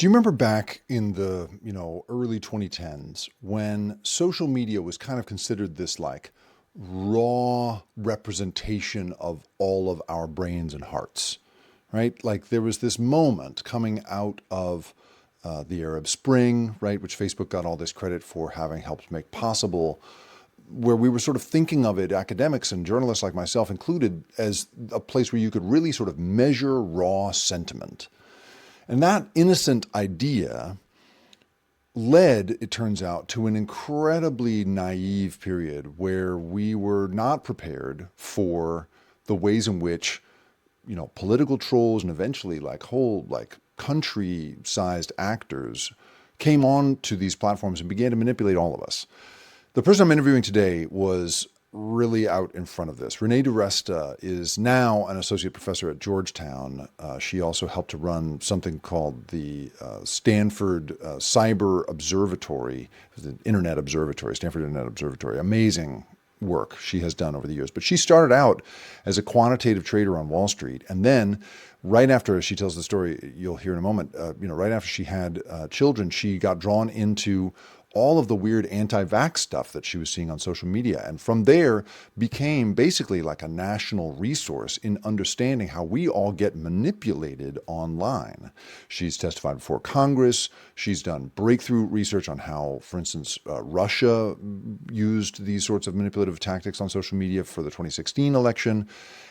Do you remember back in the, early 2010s when social media was kind of considered this like raw representation of all of our brains and hearts, right? Like there was this moment coming out of the Arab Spring, right, which Facebook got all this credit for having helped make possible, where we were sort of thinking of it, academics and journalists like myself included, as a place where you could really sort of measure raw sentiment. And that innocent idea led, it turns out, to an incredibly naive period where we were not prepared for the ways in which, political trolls and eventually like whole like country-sized actors came on to these platforms and began to manipulate all of us. The person I'm interviewing today was really out in front of this. Renee DiResta is now an associate professor at Georgetown. She also helped to run something called the Stanford Cyber Observatory, the Internet Observatory, Stanford Internet Observatory. Amazing work she has done over the years. But she started out as a quantitative trader on Wall Street. And then right after, she tells the story you'll hear in a moment, right after she had children, she got drawn into all of the weird anti-vax stuff that she was seeing on social media. And from there became basically like a national resource in understanding how we all get manipulated online. She's testified before Congress. She's done breakthrough research on how, for instance, Russia used these sorts of manipulative tactics on social media for the 2016 election.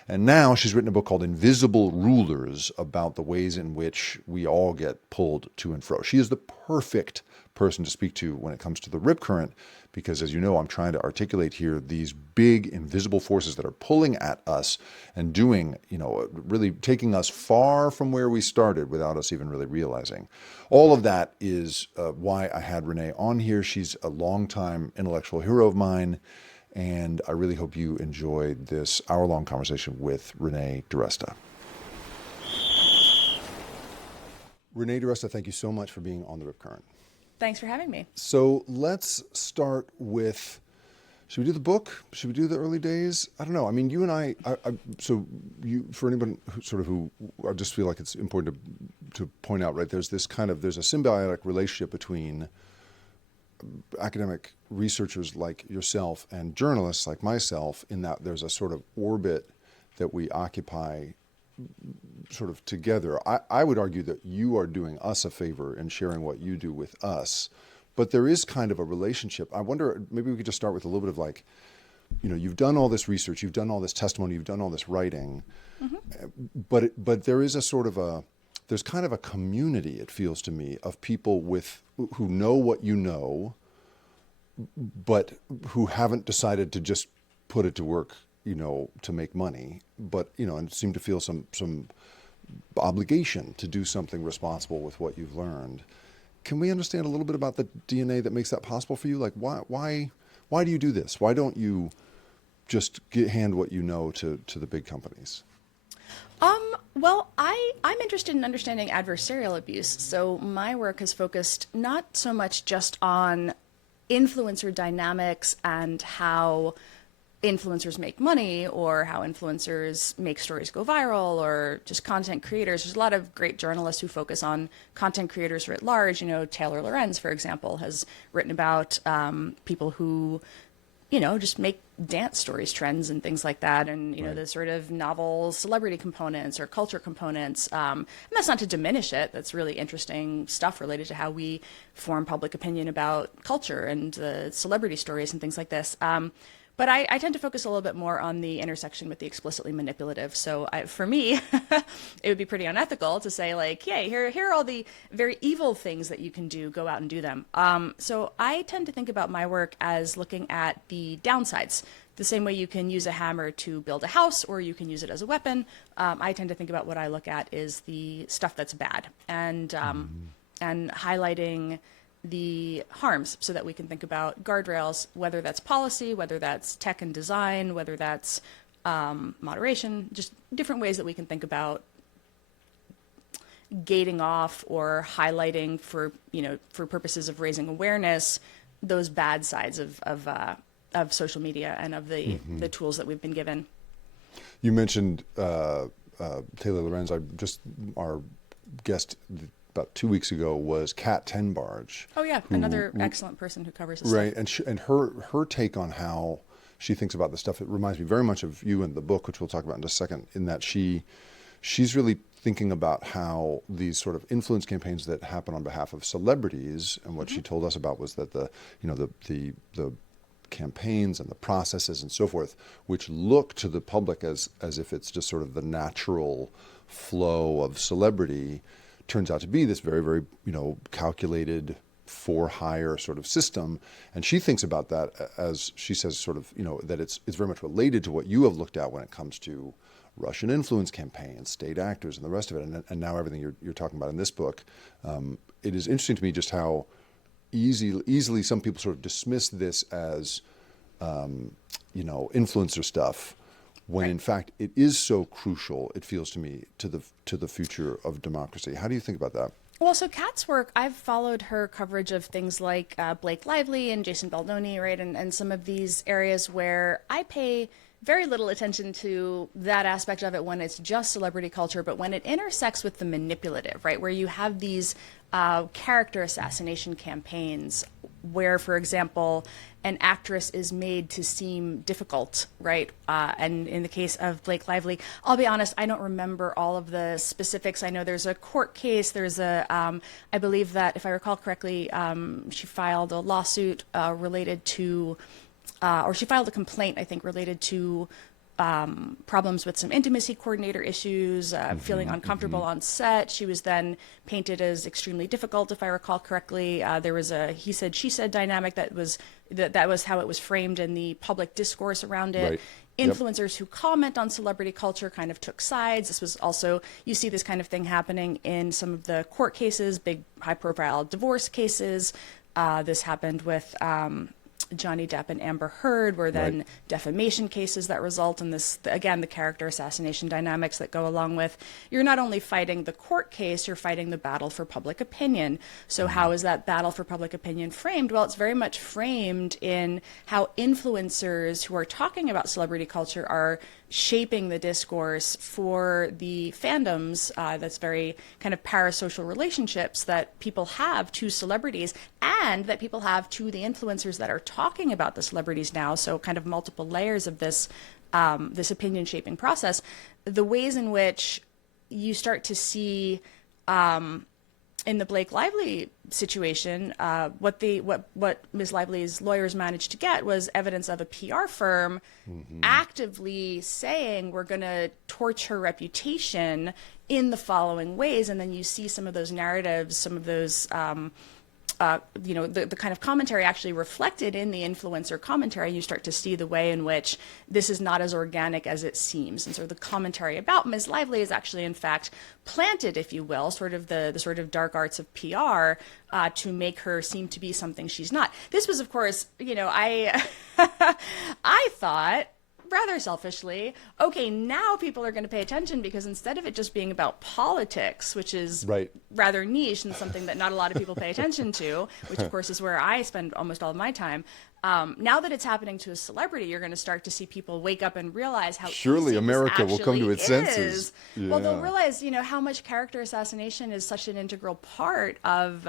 And now she's written a book called Invisible Rulers about the ways in which we all get pulled to and fro. She is the perfect person to speak to when it comes to the rip current, because as you know, I'm trying to articulate here these big invisible forces that are pulling at us and doing, really taking us far from where we started without us even really realizing. All of that is why I had Renee on here. She's a longtime intellectual hero of mine, and I really hope you enjoyed this hour-long conversation with Renee DiResta. Renee DiResta, thank you so much for being on the Rip Current. Thanks for having me. So let's start with, should we do the book? Should we do the early days? I don't know. I mean, you and for anyone who I just feel like it's important to point out, right? There's a symbiotic relationship between academic researchers like yourself and journalists like myself, in that there's a sort of orbit that we occupy sort of together. I would argue that you are doing us a favor in sharing what you do with us, but there is kind of a relationship. I wonder, maybe we could just start with a little bit of like, you've done all this research, you've done all this testimony, you've done all this writing, but there is there's kind of a community, it feels to me, of people who know what you know, but who haven't decided to just put it to work, to make money, but, and seem to feel some obligation to do something responsible with what you've learned. Can we understand a little bit about the DNA that makes that possible for you? Like, why do you do this? Why don't you just hand what you know to the big companies? Well, I'm interested in understanding adversarial abuse. So my work has focused not so much just on influencer dynamics and how influencers make money, or how influencers make stories go viral, or just content creators. There's a lot of great journalists who focus on content creators writ large. Taylor Lorenz, for example, has written about people who, just make dance stories, trends, and things like that. And, Right. the sort of novel celebrity components or culture components. And that's not to diminish it. That's really interesting stuff related to how we form public opinion about culture and celebrity stories and things like this. But I tend to focus a little bit more on the intersection with the explicitly manipulative. So for me, it would be pretty unethical to say like, hey, here are all the very evil things that you can do, go out and do them. So I tend to think about my work as looking at the downsides. The same way you can use a hammer to build a house, or you can use it as a weapon. I tend to think about what I look at is the stuff that's bad, and highlighting the harms so that we can think about guardrails, whether that's policy, whether that's tech and design, whether that's moderation, just different ways that we can think about gating off or highlighting for purposes of raising awareness, those bad sides of social media and of the tools that we've been given. You mentioned Taylor Lorenz. Our guest about 2 weeks ago was Kat Tenbarge. Oh yeah, another excellent person who covers this Right, stuff. and her take on how she thinks about this stuff, it reminds me very much of you in the book, which we'll talk about in just a second, in that she's really thinking about how these sort of influence campaigns that happen on behalf of celebrities, and what she told us about was that the campaigns and the processes and so forth, which look to the public as if it's just sort of the natural flow of celebrity, turns out to be this very, very, calculated for hire sort of system. And she thinks about that as, she says, sort of, that it's very much related to what you have looked at when it comes to Russian influence campaigns, state actors, and the rest of it, and now everything you're talking about in this book. It is interesting to me just how easily some people sort of dismiss this as, influencer stuff, when in fact it is so crucial, it feels to me, to the future of democracy. How do you think about that? Well, so Kat's work, I've followed her coverage of things like Blake Lively and Jason Baldoni, right, and some of these areas where I pay very little attention to that aspect of it when it's just celebrity culture, but when it intersects with the manipulative, right, where you have these character assassination campaigns where, for example, an actress is made to seem difficult, right? And in the case of Blake Lively, I'll be honest, I don't remember all of the specifics. I know there's a court case. There's I believe that, if I recall correctly, she filed a lawsuit related to, or she filed a complaint, I think, related to problems with some intimacy coordinator issues, feeling uncomfortable on set. She was then painted as extremely difficult, if I recall correctly. There was a he said, she said dynamic that was how it was framed in the public discourse around it. Right. Influencers who comment on celebrity culture kind of took sides. This was also, you see this kind of thing happening in some of the court cases, big high-profile divorce cases. This happened with Johnny Depp and Amber Heard, were then defamation cases that result in this, again, the character assassination dynamics that go along with, you're not only fighting the court case, you're fighting the battle for public opinion. So how is that battle for public opinion framed? Well, it's very much framed in how influencers who are talking about celebrity culture are shaping the discourse for the fandoms, that's very kind of parasocial relationships that people have to celebrities and that people have to the influencers that are talking about the celebrities now. So kind of multiple layers of this, this opinion shaping process. The ways in which you start to see, in the Blake Lively situation, what Ms. Lively's lawyers managed to get was evidence of a PR firm actively saying, we're going to torch her reputation in the following ways. And then you see some of those narratives, some of those, the kind of commentary actually reflected in the influencer commentary. You start to see the way in which this is not as organic as it seems. And so the commentary about Ms. Lively is actually, in fact, planted, if you will, sort of the sort of dark arts of PR to make her seem to be something she's not. This was, of course, I thought, rather selfishly, okay, now people are going to pay attention, because instead of it just being about politics, which is rather niche and something that not a lot of people pay attention to, which of course is where I spend almost all of my time, now that it's happening to a celebrity, you're going to start to see people wake up and realize how surely easy America this will come to its actually senses. is. Yeah. Well, they'll realize, how much character assassination is such an integral part of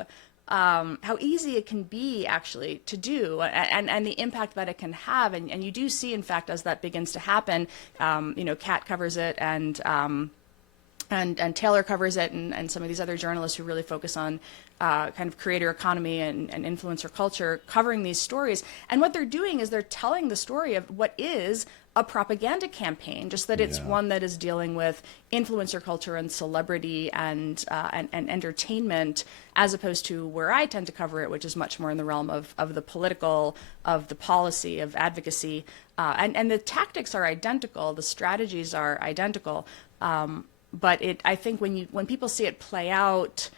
how easy it can be actually to do, and the impact that it can have. And you do see, in fact, as that begins to happen, Kat covers it, and Taylor covers it, and some of these other journalists who really focus on kind of creator economy and influencer culture, covering these stories. And what they're doing is they're telling the story of what is a propaganda campaign, just that it's one that is dealing with influencer culture and celebrity and entertainment, as opposed to where I tend to cover it, which is much more in the realm of the political, of the policy, of advocacy. And the tactics are identical, the strategies are identical. But I think when people see it play out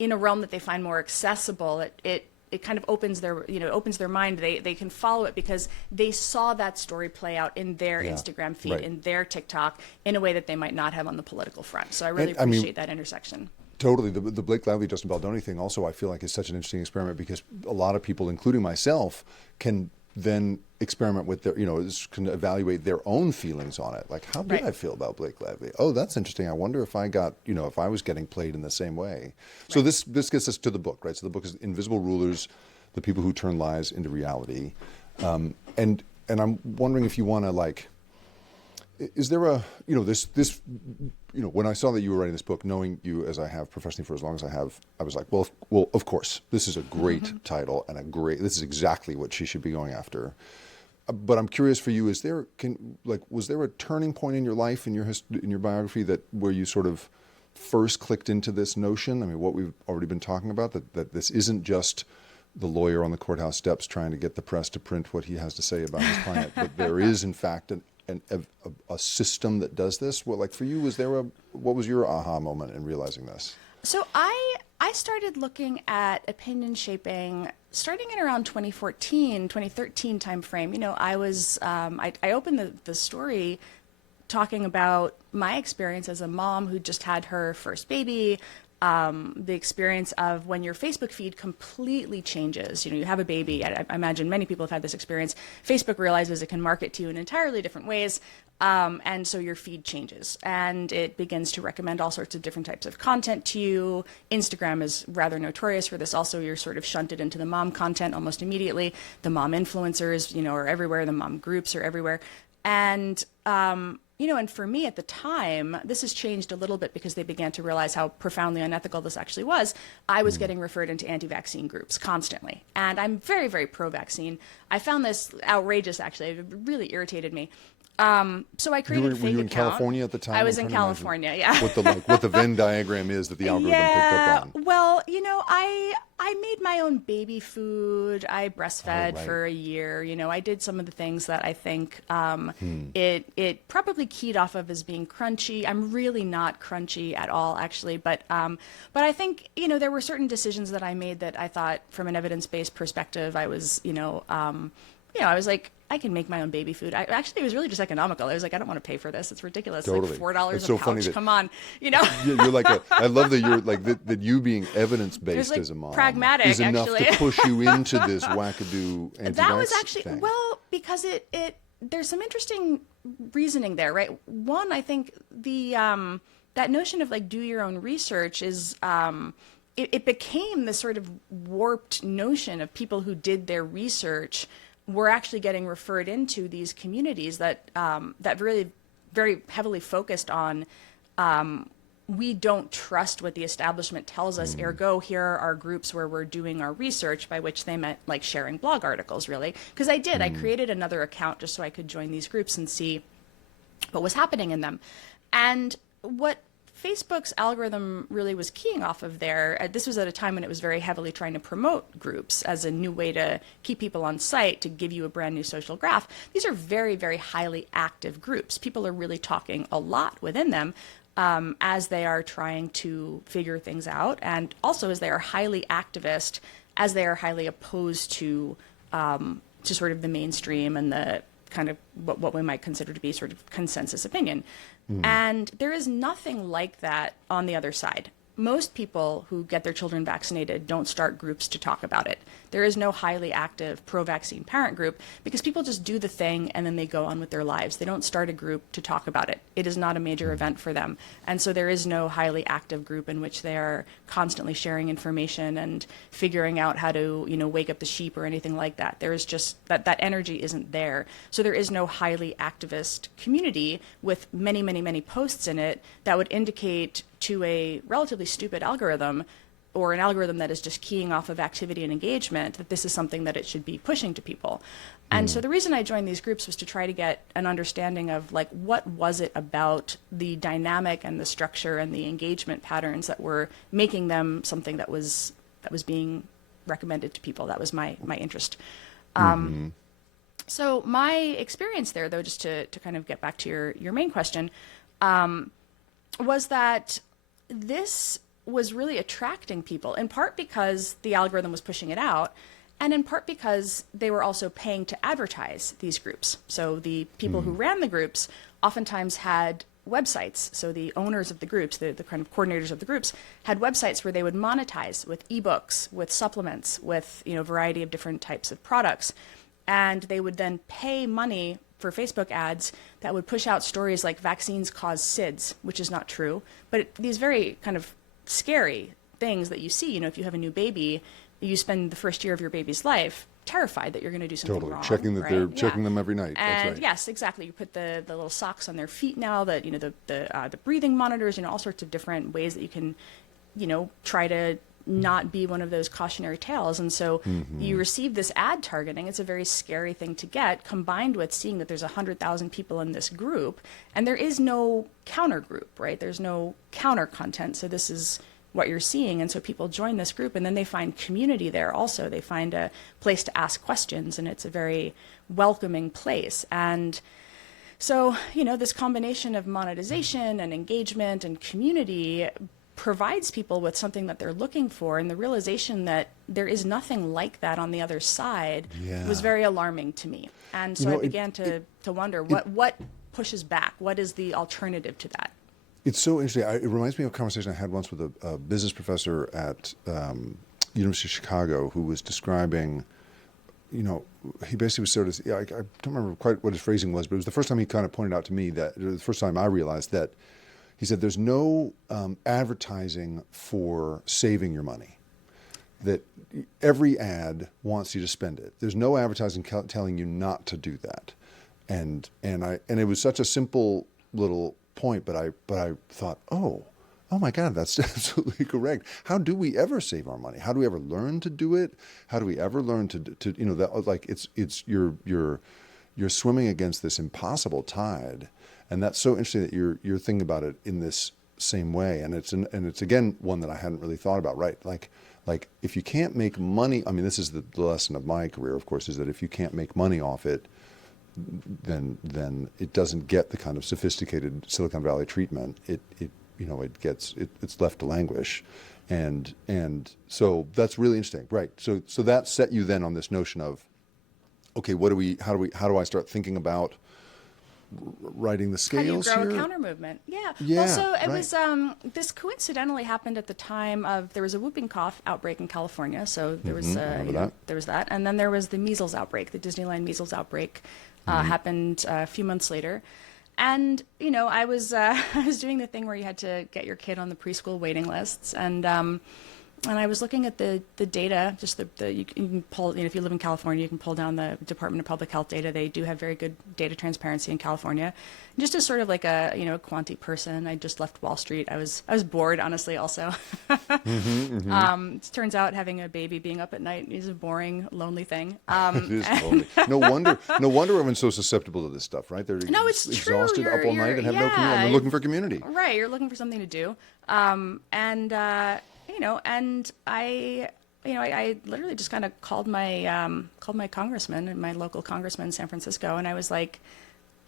in a realm that they find more accessible, it kind of opens their mind. They can follow it because they saw that story play out in their Instagram feed, in their TikTok, in a way that they might not have on the political front. So I really appreciate that intersection. Totally. The Blake Lively, Justin Baldoni thing also, I feel like, is such an interesting experiment, because a lot of people, including myself, can then experiment with their, can evaluate their own feelings on it. Like, how did Right. I feel about Blake Lively? Oh, that's interesting. I wonder if I got, if I was getting played in the same way. So Right. this gets us to the book, right? So the book is Invisible Rulers, the people who turn lies into reality. And I'm wondering if you want to, like, is there a, when I saw that you were writing this book, knowing you as I have professionally for as long as I have, I was like, well, of course, this is a great title and this is exactly what she should be going after. But I'm curious for you, was there a turning point in your life, in your biography, where you sort of first clicked into this notion? I mean, what we've already been talking about, that this isn't just the lawyer on the courthouse steps trying to get the press to print what he has to say about his client, but there is, in fact, a system that does this. Well, like for you, what was your aha moment in realizing this? So I started looking at opinion shaping starting in around 2014, 2013 timeframe. I was I opened the story talking about my experience as a mom who just had her first baby. The experience of when your Facebook feed completely changes. You have a baby. I imagine many people have had this experience. Facebook realizes it can market to you in entirely different ways. And so your feed changes and it begins to recommend all sorts of different types of content to you. Instagram is rather notorious for this. Also, you're sort of shunted into the mom content almost immediately. The mom influencers, are everywhere. The mom groups are everywhere. And, and for me at the time, this has changed a little bit because they began to realize how profoundly unethical this actually was. I was getting referred into anti-vaccine groups constantly. And I'm very, very pro-vaccine. I found this outrageous, actually. It really irritated me. So I created a fake account. Were you in California at the time? I was in California, yeah. What the Venn diagram is that the algorithm picked up on. Well, I made my own baby food. I breastfed right. for a year. I did some of the things that I think it probably keyed off of as being crunchy. I'm really not crunchy at all, actually. But I think, there were certain decisions that I made that I thought from an evidence-based perspective, I was, I was like, I can make my own baby food. It was really just economical. I was like, I don't want to pay for this. It's ridiculous. Totally. Like $4 It's a so pouch. funny Come on, Yeah, you're like I love that you're like that you being evidence-based like as a mom pragmatic, is enough actually. to push you into this wackadoo anti-vax That was actually thing. well because there's some interesting reasoning there, right? One, I think the that notion of like do your own research is it became this sort of warped notion of people who did their research were actually getting referred into these communities that really very heavily focused on we don't trust what the establishment tells us, ergo here are groups where we're doing our research, by which they meant like sharing blog articles, really. Because I created another account just so I could join these groups and see what was happening in them. And what Facebook's algorithm really was keying off of there. This was at a time when it was very heavily trying to promote groups as a new way to keep people on site, to give you a brand new social graph. These are very, very highly active groups. People are really talking a lot within them as they are trying to figure things out, and also as they are highly activist, as they are highly opposed to sort of the mainstream and the kind of what we might consider to be sort of consensus opinion. And there is nothing like that on the other side. Most people who get their children vaccinated don't start groups to talk about it. There is no highly active pro-vaccine parent group because people just do the thing and then they go on with their lives. They don't start a group to talk about it. It is not a major event for them. And so there is no highly active group in which they are constantly sharing information and figuring out how to, wake up the sheep or anything like that. There is just that energy isn't there. So there is no highly activist community with many, many, many posts in it that would indicate to a relatively stupid algorithm, or an algorithm that is just keying off of activity and engagement, that this is something that it should be pushing to people. And so the reason I joined these groups was to try to get an understanding of like what was it about the dynamic and the structure and the engagement patterns that were making them something that was being recommended to people. That was my interest. So my experience there, though, just to kind of get back to your main question, was that this was really attracting people, in part because the algorithm was pushing it out, and in part because they were also paying to advertise these groups. So the people who ran the groups oftentimes had websites. So the owners of the groups, the kind of coordinators of the groups, had websites where they would monetize with ebooks, with supplements, with a variety of different types of products. and they would then pay money for Facebook ads that would push out stories like vaccines cause SIDS, which is not true, but these very kind of scary things that you see. If you have a new baby, you spend the first year of your baby's life terrified that you're going to do something wrong. Checking that right? they're checking them every night. And that's right. yes, exactly. You put the little socks on their feet now, that the breathing monitors, all sorts of different ways that you can, try to not be one of those cautionary tales. And so you receive this ad targeting. It's a very scary thing to get, combined with seeing that there's 100,000 people in this group, and there is no counter group, right? There's no counter content. So this is what you're seeing. And so people join this group, and then they find community there also. They find a place to ask questions, and it's a very welcoming place. And so, this combination of monetization and engagement and community provides people with something that they're looking for, and the realization that there is nothing like that on the other side was very alarming to me. And so I began to wonder what pushes back. What is the alternative to that? It's so interesting. It reminds me of a conversation I had once with a business professor at University of Chicago who was describing, he basically was sort of, I don't remember quite what his phrasing was, but it was the first time he kind of pointed out to me that, the first time I realized that, he said, there's no advertising for saving your money. That every ad wants you to spend it. There's no advertising telling you not to do that. And it was such a simple little point, but I thought, oh my God, that's absolutely correct. How do we ever save our money? How do we ever learn to do it? How do we ever learn to that, like it's you're swimming against this impossible tide. And that's so interesting that you're thinking about it in this same way. And it's again one that I hadn't really thought about, right? Like if you can't make money, I mean, this is the lesson of my career, of course, is that if you can't make money off it, then it doesn't get the kind of sophisticated Silicon Valley treatment. It's left to languish, and so that's really interesting, right? So that set you then on this notion of, okay, how do I start thinking about writing the scales here? How do you grow here? a counter movement? Yeah. Yeah. Well, so it right. was this coincidentally happened at the time of there was a whooping cough outbreak in California. So there was there was that, and then there was the measles outbreak, the Disneyland measles outbreak, happened a few months later. And I was I was doing the thing where you had to get your kid on the preschool waiting lists, and I was looking at the data. Just you can pull, if you live in California, you can pull down the Department of Public Health data. They do have very good data transparency in California. And just as sort of like a quantity person, I just left Wall Street. I was bored, honestly. Also, it turns out having a baby, being up at night, is a boring, lonely thing. It is lonely. No wonder everyone's so susceptible to this stuff, right? They're it's exhausted true. up all night and have no community. And they're looking for community. Right, you're looking for something to do. And I literally just kind of called my congressman, and my local congressman in San Francisco, and I was like,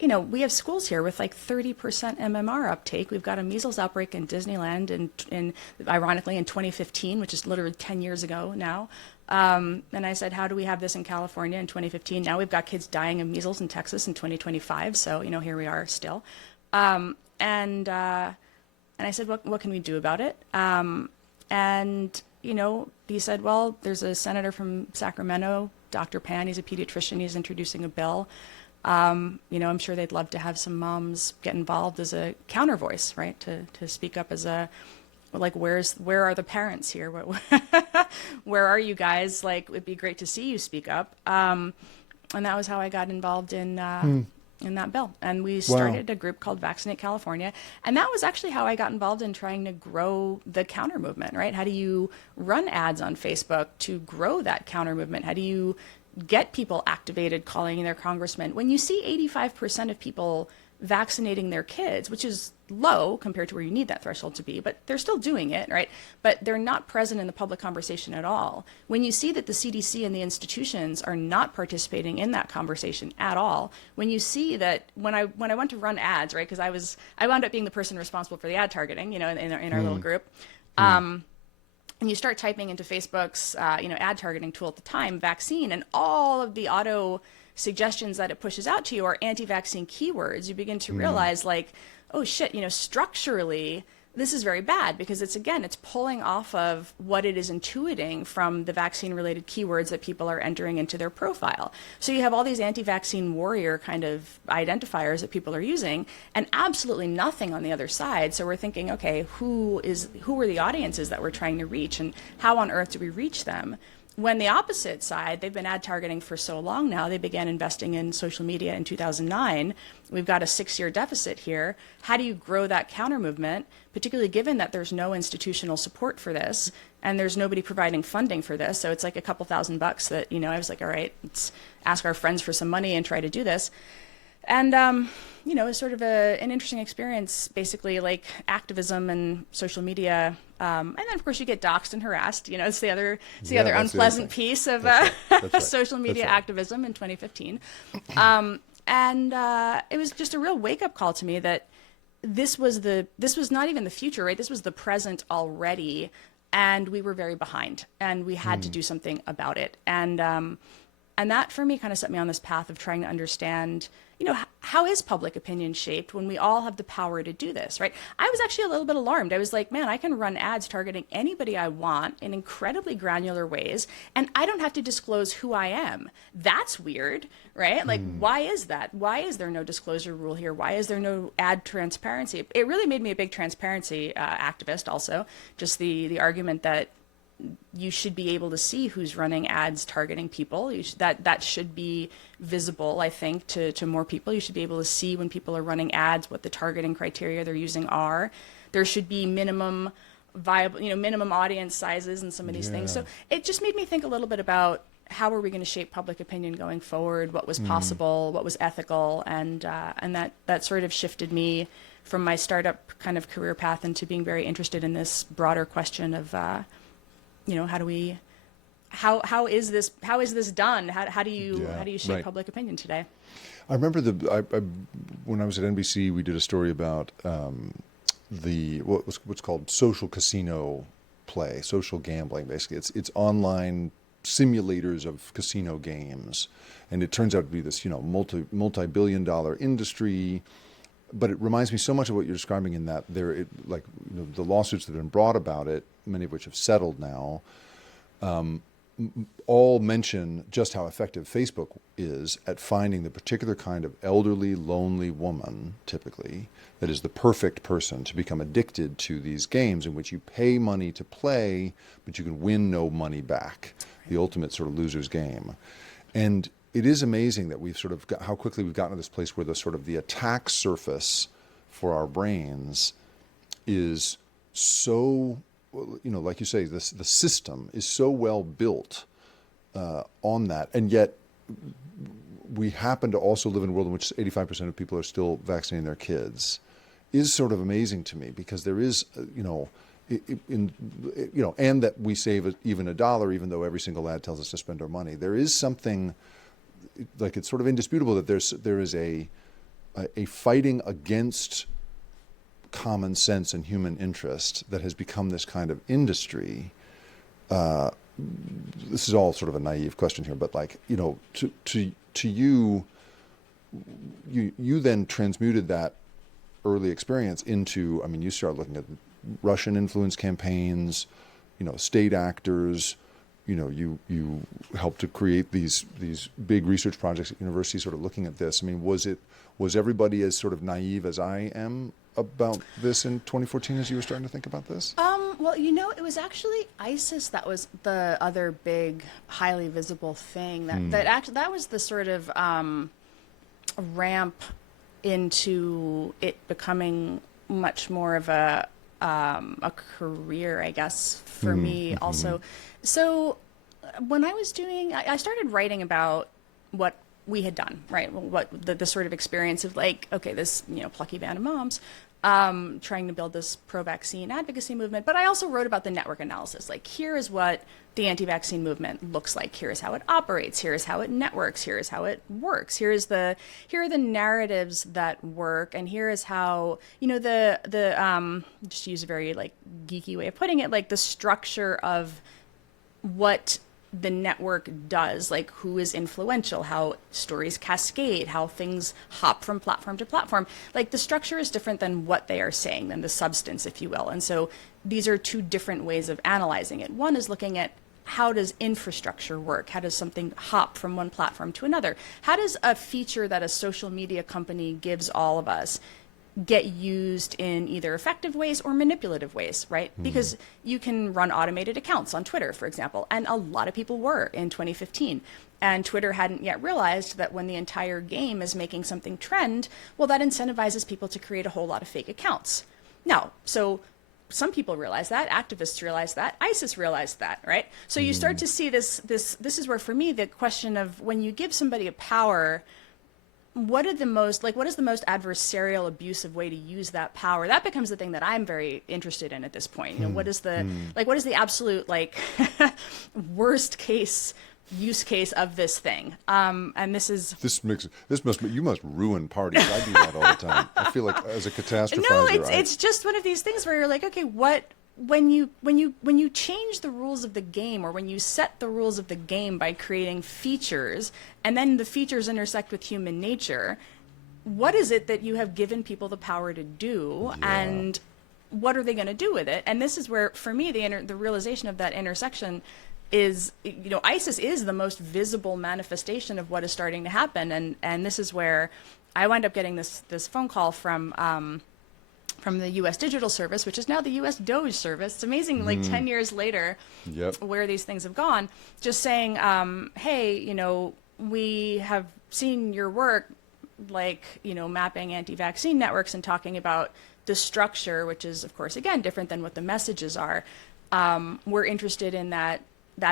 we have schools here with like 30% MMR uptake. We've got a measles outbreak in Disneyland, and ironically in 2015, which is literally 10 years ago now. And I said, how do we have this in California in 2015? Now we've got kids dying of measles in Texas in 2025. So here we are still. And I said, what can we do about it? And he said, well, there's a senator from Sacramento, Dr. Pan. He's a pediatrician. He's introducing a bill. I'm sure they'd love to have some moms get involved as a counter voice, right? To speak up as where are the parents here? Where are you guys? Like, it'd be great to see you speak up. And that was how I got involved in that bill. And we started a group called Vaccinate California. And that was actually how I got involved in trying to grow the counter movement, right? How do you run ads on Facebook to grow that counter movement? How do you get people activated, calling their congressman? When you see 85% of people vaccinating their kids, which is low compared to where you need that threshold to be, but they're still doing it, right? But they're not present in the public conversation at all. When you see that the CDC and the institutions are not participating in that conversation at all, when you see that when I went to run ads, right? Because I wound up being the person responsible for the ad targeting, in our little group. And you start typing into Facebook's, ad targeting tool at the time, vaccine, and all of the auto suggestions that it pushes out to you are anti-vaccine keywords. You begin to realize, like, oh shit, structurally, this is very bad because it's pulling off of what it is intuiting from the vaccine related keywords that people are entering into their profile. So you have all these anti-vaccine warrior kind of identifiers that people are using and absolutely nothing on the other side. So we're thinking, okay, who are the audiences that we're trying to reach and how on earth do we reach them? When the opposite side, they've been ad targeting for so long now, they began investing in social media in 2009. We've got a 6-year deficit here. How do you grow that counter movement, particularly given that there's no institutional support for this and there's nobody providing funding for this? So it's like a couple $1,000 that, I was like, all right, let's ask our friends for some money and try to do this. And, it's sort of an interesting experience, basically like activism and social media. And then, of course, you get doxxed and harassed. It's the other unpleasant piece of social media activism in 2015. It was just a real wake-up call to me that this was not even the future, right? This was the present already, and we were very behind, and we had to do something about it. And that, for me, kind of set me on this path of trying to understand, how is public opinion shaped when we all have the power to do this, right? I was actually a little bit alarmed. I was like, man, I can run ads targeting anybody I want in incredibly granular ways, and I don't have to disclose who I am. That's weird, right? Like, why is that? Why is there no disclosure rule here? Why is there no ad transparency? It really made me a big transparency activist also, just the argument that you should be able to see who's running ads targeting people. That should be visible, I think, to more people. You should be able to see when people are running ads, what the targeting criteria they're using are. There should be minimum viable, minimum audience sizes and some of these things. So it just made me think a little bit about how are we going to shape public opinion going forward, what was possible, what was ethical, and that sort of shifted me from my startup kind of career path into being very interested in this broader question of how is this done? How do you shape public opinion today? I remember when I was at NBC, we did a story about what's called social casino play, social gambling. Basically, it's online simulators of casino games, and it turns out to be this multi-billion-dollar industry. But it reminds me so much of what you're describing in that the lawsuits that have been brought about it, many of which have settled now, all mention just how effective Facebook is at finding the particular kind of elderly, lonely woman, typically, that is the perfect person to become addicted to these games in which you pay money to play, but you can win no money back. The ultimate sort of loser's game. And it is amazing that we've how quickly we've gotten to this place where the attack surface for our brains is so, like you say, the system is so well built on that, and yet we happen to also live in a world in which 85% of people are still vaccinating their kids. Is sort of amazing to me because there is, and that we save even $1, even though every single ad tells us to spend our money. There is something. Like it's sort of indisputable that there is a fighting against common sense and human interest that has become this kind of industry. This is all sort of a naive question here, but to you then transmuted that early experience into. I mean, you start looking at Russian influence campaigns, state actors. You helped to create these big research projects at universities sort of looking at this. I mean, was everybody as sort of naive as I am about this in 2014 as you were starting to think about this? Well, it was actually ISIS that was the other big, highly visible thing that was the sort of ramp into it becoming much more of a career, I guess, for me also. So when I started writing about what we had done, right? What the sort of experience of this, plucky band of moms, trying to build this pro-vaccine advocacy movement. But I also wrote about the network analysis. Here is what the anti-vaccine movement looks like. Here is how it operates. Here is how it networks. Here is how it works. Here are the narratives that work. And here is how, just to use a very geeky way of putting it, the structure of what the network does, like who is influential, how stories cascade, how things hop from platform to platform. Like the structure is different than what they are saying, than the substance, if you will. And so these are two different ways of analyzing it. One is looking at how does infrastructure work? How does something hop from one platform to another? How does a feature that a social media company gives all of us get used in either effective ways or manipulative ways, right? Because you can run automated accounts on Twitter, for example, and a lot of people were in 2015. And Twitter hadn't yet realized that when the entire game is making something trend, well, that incentivizes people to create a whole lot of fake accounts. Now, so some people realize that, activists realize that, ISIS realized that, right? So you start to see this is where, for me, the question of when you give somebody a power, what is the most adversarial, abusive way to use that power? That becomes the thing that I'm very interested in at this point. You know, what is the absolute worst case use case of this thing? And you must ruin parties. I do that all the time. I feel like as a catastrophizer. No, it's just one of these things where you're like, okay, when you change the rules of the game, or when you set the rules of the game by creating features, and then the features intersect with human nature, what is it that you have given people the power to do, and what are they going to do with it? And this is where, for me, the realization of that intersection is, you know, ISIS is the most visible manifestation of what is starting to happen, and this is where I wind up getting this phone call from the U.S. Digital Service, which is now the U.S. Doge Service. It's amazing, like 10 years later, where these things have gone. Just saying, hey, you know, we have seen your work, like, you know, mapping anti-vaccine networks and talking about the structure, which is, of course, again, different than what the messages are. We're interested in that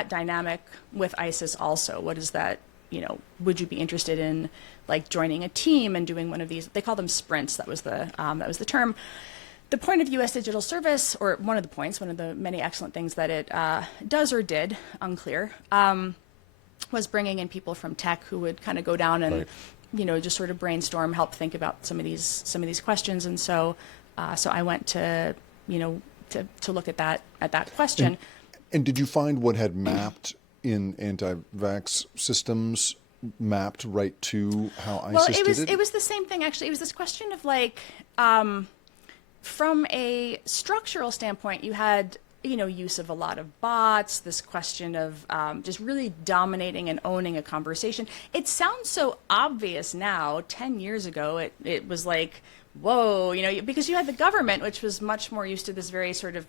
dynamic with ISIS also. What is that? You know, would you be interested in like joining a team and doing one of these? They call them sprints. That was the term. The point of U.S. Digital Service, or one of the points, one of the many excellent things that it does or did, unclear, was bringing in people from tech who would kind of go down and, you know, just sort of brainstorm, help think about some of these questions. And so I went to, you know, to look at that question. And did you find what had mapped in anti-vax systems mapped right to how ISIS did it? It was the same thing, actually. It was this question of like, from a structural standpoint, you had, you know, use of a lot of bots, this question of just really dominating and owning a conversation. It sounds so obvious now. 10 years ago, it was like, whoa, you know, because you had the government, which was much more used to this very sort of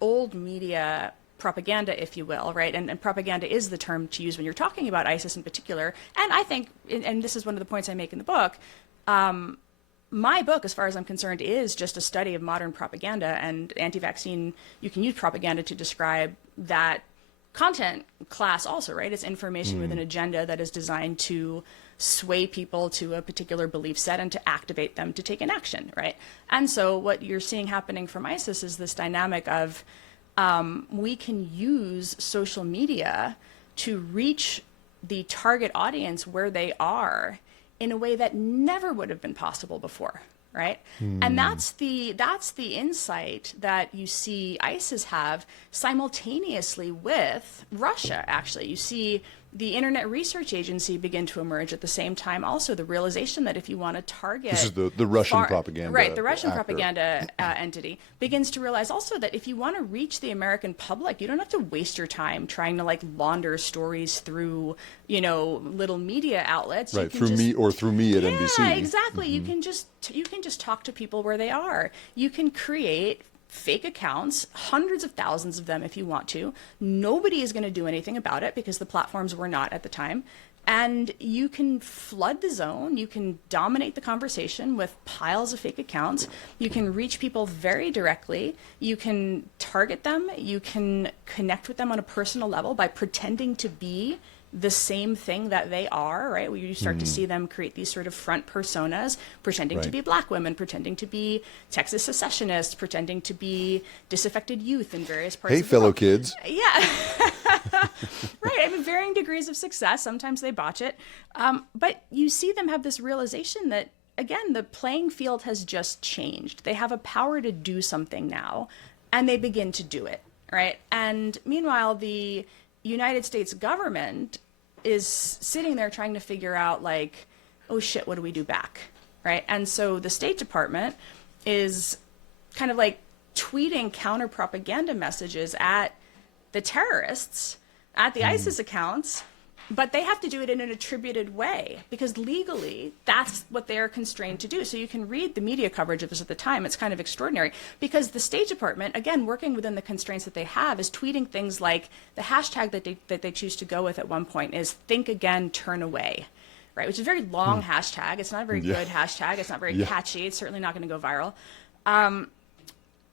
old media propaganda, if you will, right? And propaganda is the term to use when you're talking about ISIS in particular. And I think, and this is one of the points I make in the book, my book, as far as I'm concerned, is just a study of modern propaganda, and anti-vaccine, you can use propaganda to describe that content class also, right? It's information with an agenda that is designed to sway people to a particular belief set and to activate them to take an action, right? And so what you're seeing happening from ISIS is this dynamic of we can use social media to reach the target audience where they are in a way that never would have been possible before, right? And that's the insight that you see ISIS have simultaneously with Russia, actually. You see the Internet Research Agency begin to emerge at the same time. Also, the realization that if you want to target... This is the Russian propaganda. Right, the Russian actor. propaganda entity begins to realize also that if you want to reach the American public, you don't have to waste your time trying to like launder stories through, you know, little media outlets. Right, through me at NBC. Yeah, exactly. You can just talk to people where they are. You can create fake accounts, hundreds of thousands of them if you want to. Nobody is going to do anything about it because the platforms were not at the time. And you can flood the zone. You can dominate the conversation with piles of fake accounts. You can reach people very directly. You can target them. You can connect with them on a personal level by pretending to be the same thing that they are, right? Where you start to see them create these sort of front personas, pretending to be black women, pretending to be Texas secessionists, pretending to be disaffected youth in various parts of the fellow world. kids. Yeah. Right. I mean, varying degrees of success. Sometimes they botch it. But you see them have this realization that, again, the playing field has just changed. They have a power to do something now, and they begin to do it, right? And meanwhile, the United States government is sitting there trying to figure out, like, oh shit, what do we do back, right? And so the State Department is kind of like tweeting counter propaganda messages at the terrorists, at the ISIS accounts, but they have to do it in an attributed way because legally that's what they're constrained to do. So you can read the media coverage of this at the time. It's kind of extraordinary because the State Department, again, working within the constraints that they have, is tweeting things like the hashtag that they choose to go with at one point is think again, turn away, right? Which is a very long hashtag. It's not a very good hashtag. It's not very catchy. It's certainly not going to go viral.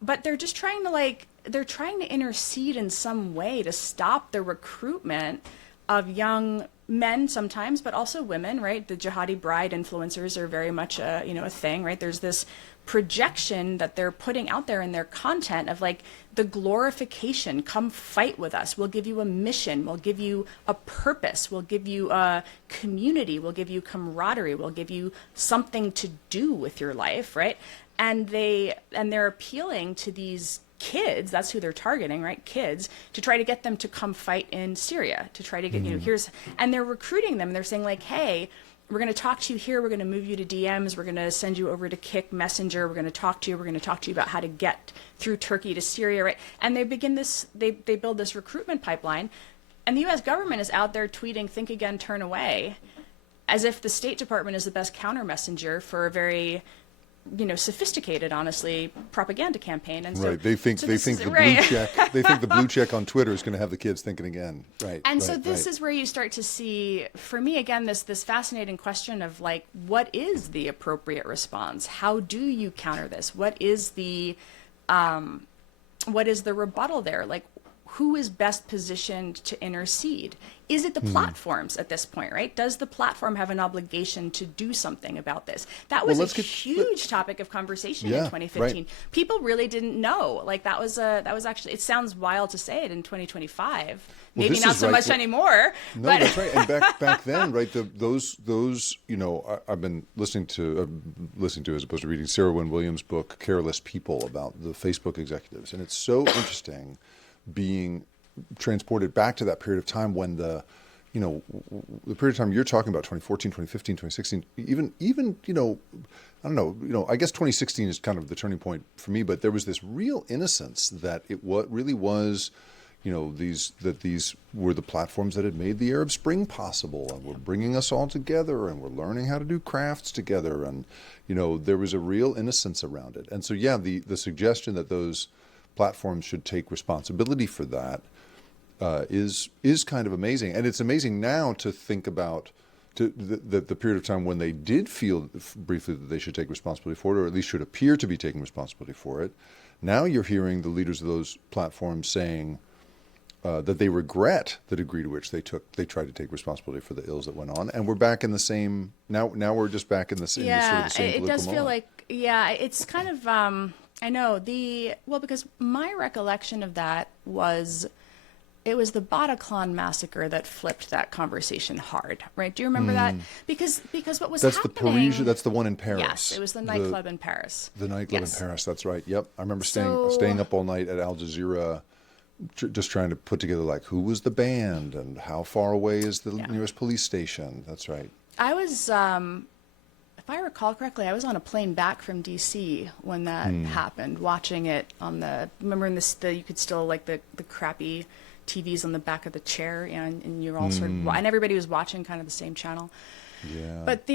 But they're just trying to they're trying to intercede in some way to stop the recruitment of young men sometimes, but also women, right? The jihadi bride influencers are very much a thing, right? There's this projection that they're putting out there in their content of like the glorification, come fight with us. We'll give you a mission. We'll give you a purpose. We'll give you a community. We'll give you camaraderie. We'll give you something to do with your life, right? And they're appealing to these kids, that's who they're targeting, right? Kids, to try to get them to come fight in Syria, to try to get, and they're recruiting them. They're saying like, hey, we're going to talk to you here. We're going to move you to DMs. We're going to send you over to Kick Messenger. We're going to talk to you. We're going to talk to you about how to get through Turkey to Syria, right? And they begin this, they build this recruitment pipeline. And the U.S. government is out there tweeting, think again, turn away, as if the State Department is the best counter messenger for a very sophisticated, honestly, propaganda campaign. And so, right, they think blue check. They think the blue check on Twitter is going to have the kids thinking again. Right. And so this is where you start to see, for me, again, this fascinating question of like, what is the appropriate response? How do you counter this? What is the rebuttal there? Like, who is best positioned to intercede? Is it the platforms at this point, right? Does the platform have an obligation to do something about this? That was a huge topic of conversation in 2015. Right. People really didn't know. Like that was actually, it sounds wild to say it in 2025. Maybe not so much anymore. No, but that's right. And back then, right, those I've been listening to as opposed to reading Sarah Wynne Williams' book, Careless People, about the Facebook executives. And it's so interesting being transported back to that period of time when the period of time you're talking about, 2014, 2015, 2016, even I don't know, I guess 2016 is kind of the turning point for me, but there was this real innocence that really was, these were the platforms that had made the Arab Spring possible and were bringing us all together and we're learning how to do crafts together. And, there was a real innocence around it. And so, the suggestion that those platforms should take responsibility for that is kind of amazing. And it's amazing now to think about the period of time when they did feel briefly that they should take responsibility for it, or at least should appear to be taking responsibility for it. Now you're hearing the leaders of those platforms saying that they regret the degree to which they tried to take responsibility for the ills that went on. And we're back in the same, now we're just back in the same, sort of the same political it does feel moment. like, it's kind of, I know because my recollection of that was, it was the Bataclan massacre that flipped that conversation hard, right? Do you remember that? Because what was that's happening... That's the one in Paris. Yes, it was the nightclub in Paris. The nightclub in Paris, that's right. Yep. I remember staying up all night at Al Jazeera just trying to put together like who was the band and how far away is the nearest police station. That's right. I was... if I recall correctly, I was on a plane back from D.C. when that happened, watching it on remember in you could still like the crappy TVs on the back of the chair, and you're all sort of, and everybody was watching kind of the same channel. Yeah. But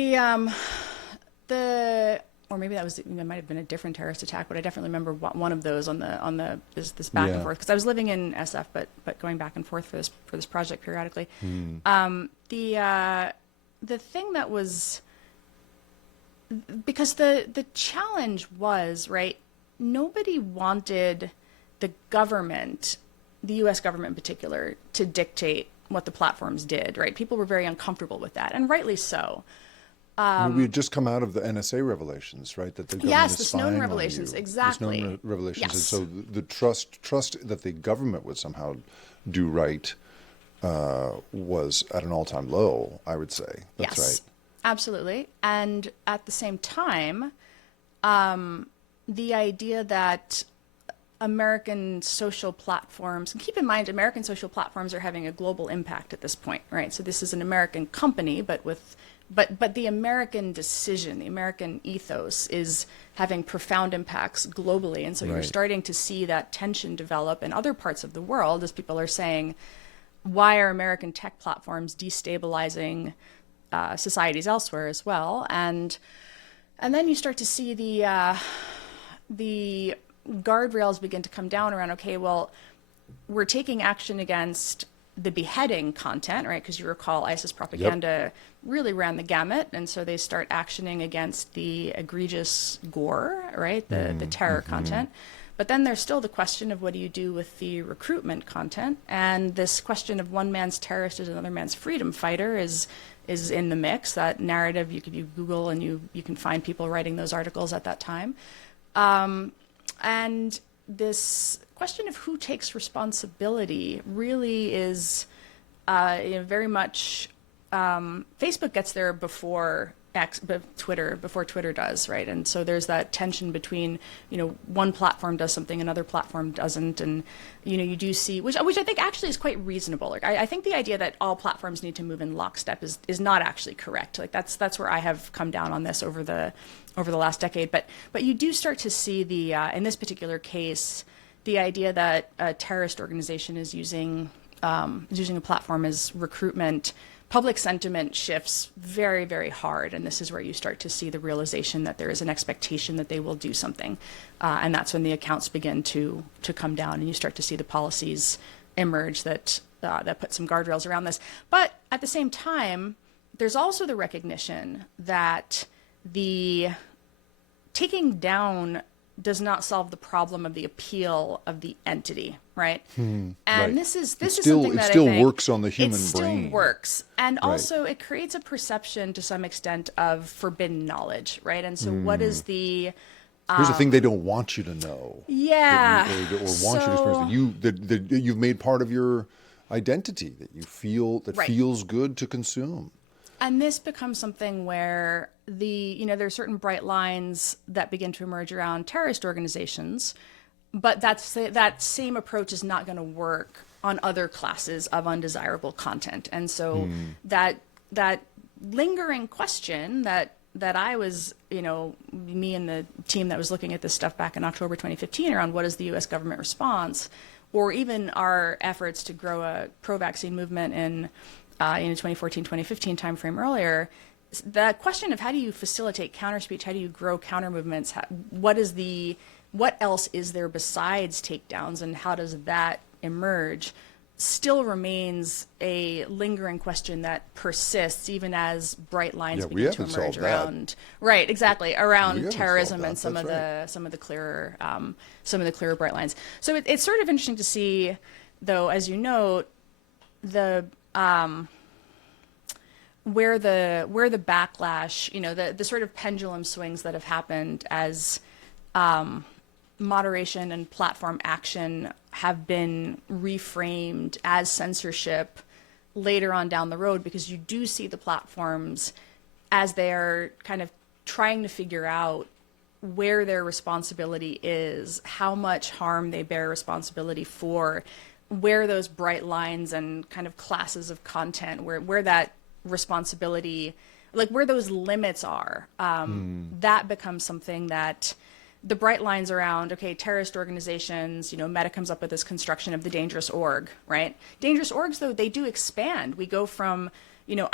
or maybe it might have been a different terrorist attack, but I definitely remember one of those on this back and forth, because I was living in SF, but going back and forth for this project periodically. The thing that was, because the challenge was, right, nobody wanted the government, the U.S. government in particular, to dictate what the platforms did, right? People were very uncomfortable with that, and rightly so. We had just come out of the NSA revelations, right? That the government is the spying Snowden on revelations, you. exactly. The Snowden revelations, Yes. and so the trust that the government would somehow do right was at an all-time low, I would say. That's right. Absolutely. And at the same time, the idea that American social platforms, and keep in mind, American social platforms are having a global impact at this point, right? So this is an American company, but the American decision, the American ethos is having profound impacts globally. And so you're starting to see that tension develop in other parts of the world as people are saying, why are American tech platforms destabilizing societies elsewhere as well? And then you start to see the guardrails begin to come down around, okay, well, we're taking action against the beheading content, right? Because you recall ISIS propaganda really ran the gamut. And so they start actioning against the egregious gore, right? The terror content. But then there's still the question of what do you do with the recruitment content? And this question of one man's terrorist is another man's freedom fighter is in the mix. That narrative, you Google and you can find people writing those articles at that time. And this question of who takes responsibility really is very much Facebook gets there before Twitter does, right? And so there's that tension between, one platform does something, another platform doesn't, and you do see, which I think actually is quite reasonable. Like I think the idea that all platforms need to move in lockstep is not actually correct. Like that's where I have come down on this over the last decade. But you do start to see the in this particular case, the idea that a terrorist organization is using a platform as recruitment. Public sentiment shifts very, very hard, and this is where you start to see the realization that there is an expectation that they will do something, and that's when the accounts begin to come down, and you start to see the policies emerge that put some guardrails around this. But at the same time, there's also the recognition that the taking down does not solve the problem of the appeal of the entity, right? And this is something that it still I think works on the human brain. It still works, and also it creates a perception to some extent of forbidden knowledge, right? And so, what is the Here's the thing they don't want you to know. Yeah, or want you to experience that you've made part of your identity that you feel feels good to consume. And this becomes something where there are certain bright lines that begin to emerge around terrorist organizations, but that same approach is not going to work on other classes of undesirable content. And so that lingering question that I was, me and the team that was looking at this stuff back in October 2015 around what is the U.S. government response, or even our efforts to grow a pro-vaccine movement in 2014, 2015 timeframe earlier, that question of how do you facilitate counter speech, how do you grow counter movements, what else is there besides takedowns, and how does that emerge, still remains a lingering question that persists even as bright lines begin to emerge around around terrorism and some of the clearer bright lines. So it's sort of interesting to see, though, as you note, the where the backlash, the sort of pendulum swings that have happened as moderation and platform action have been reframed as censorship later on down the road, because you do see the platforms as they're kind of trying to figure out where their responsibility is, how much harm they bear responsibility for, where those bright lines and kind of classes of content, where that responsibility, like where those limits are, that becomes something that the bright lines around, okay, terrorist organizations, Meta comes up with this construction of the dangerous org, right? Dangerous orgs, though, they do expand. We go from,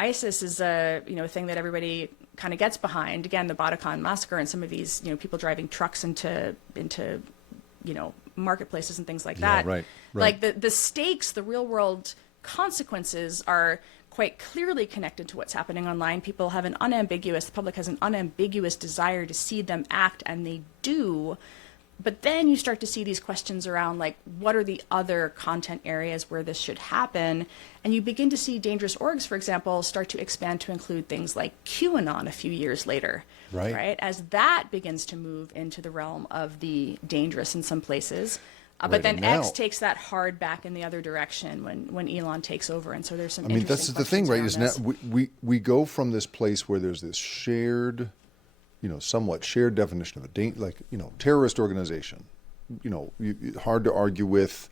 ISIS is a thing that everybody kind of gets behind. Again, the Bataclan massacre and some of these, people driving trucks into marketplaces and things like that. Right. Like the stakes, the real world consequences are quite clearly connected to what's happening online. The public has an unambiguous desire to see them act, and they do. But then you start to see these questions around, like, what are the other content areas where this should happen? And you begin to see dangerous orgs, for example, start to expand to include things like QAnon a few years later, right? As that begins to move into the realm of the dangerous in some places. But then X takes that hard back in the other direction when Elon takes over, and so there's some. That's the thing, right? Is now we go from this place where there's this shared, somewhat shared definition of a terrorist organization, hard to argue with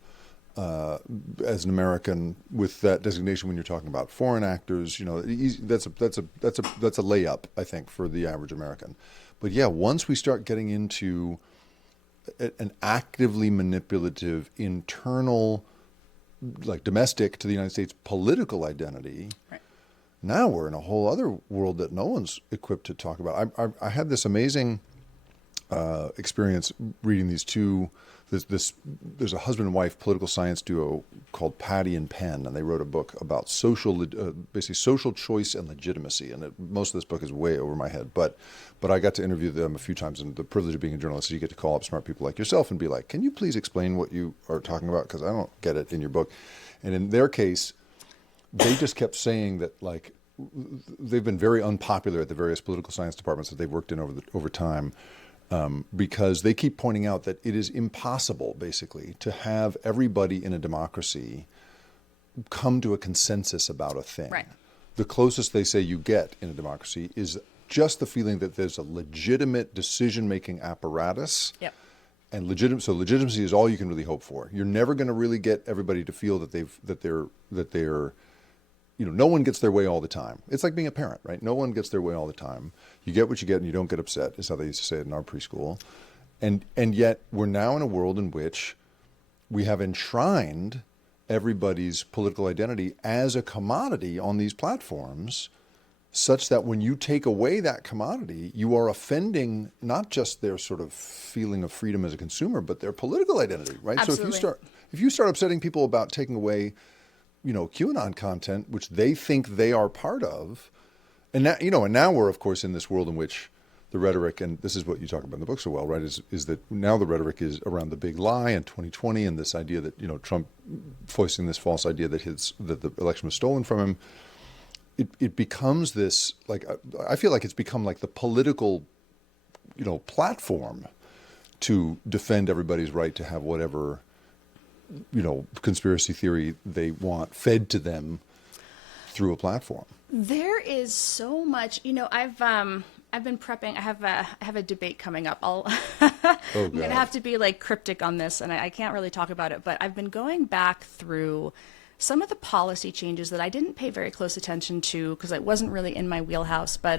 as an American with that designation when you're talking about foreign actors. That's a layup, I think, for the average American. But yeah, once we start getting into an actively manipulative internal, like domestic to the United States political identity, Right. now we're in a whole other world that no one's equipped to talk about. I had this amazing experience reading these two. There's a husband and wife political science duo called Patty and Penn, and they wrote a book about basically social choice and legitimacy. And most of this book is way over my head, but I got to interview them a few times, and the privilege of being a journalist is you get to call up smart people like yourself and be like, "Can you please explain what you are talking about? Because I don't get it in your book." And in their case, they just kept saying that like they've been very unpopular at the various political science departments that they've worked in over time. Because they keep pointing out that it is impossible, basically, to have everybody in a democracy come to a consensus about a thing. Right. The closest they say you get in a democracy is just the feeling that there's a legitimate decision-making apparatus. Yep. And legitimacy is all you can really hope for. You're never going to really get everybody to feel that they're no one gets their way all the time. It's like being a parent, right? No one gets their way all the time. You get what you get and you don't get upset, is how they used to say it in our preschool. And yet we're now in a world in which we have enshrined everybody's political identity as a commodity on these platforms, such that when you take away that commodity, you are offending not just their sort of feeling of freedom as a consumer, but their political identity, right? Absolutely. So if you start upsetting people about taking away QAnon content, which they think they are part of. And now we're, of course, in this world in which the rhetoric, and this is what you talk about in the book so well, right, is that now the rhetoric is around the big lie in 2020 and this idea that, Trump foisting this false idea that the election was stolen from him. It becomes this, like, I feel like it's become like the political, platform to defend everybody's right to have whatever conspiracy theory they want fed to them through a platform. There is so much, I've been prepping. I have a debate coming up. I'm going to have to be like cryptic on this, and I can't really talk about it, but I've been going back through some of the policy changes that I didn't pay very close attention to because it wasn't really in my wheelhouse, but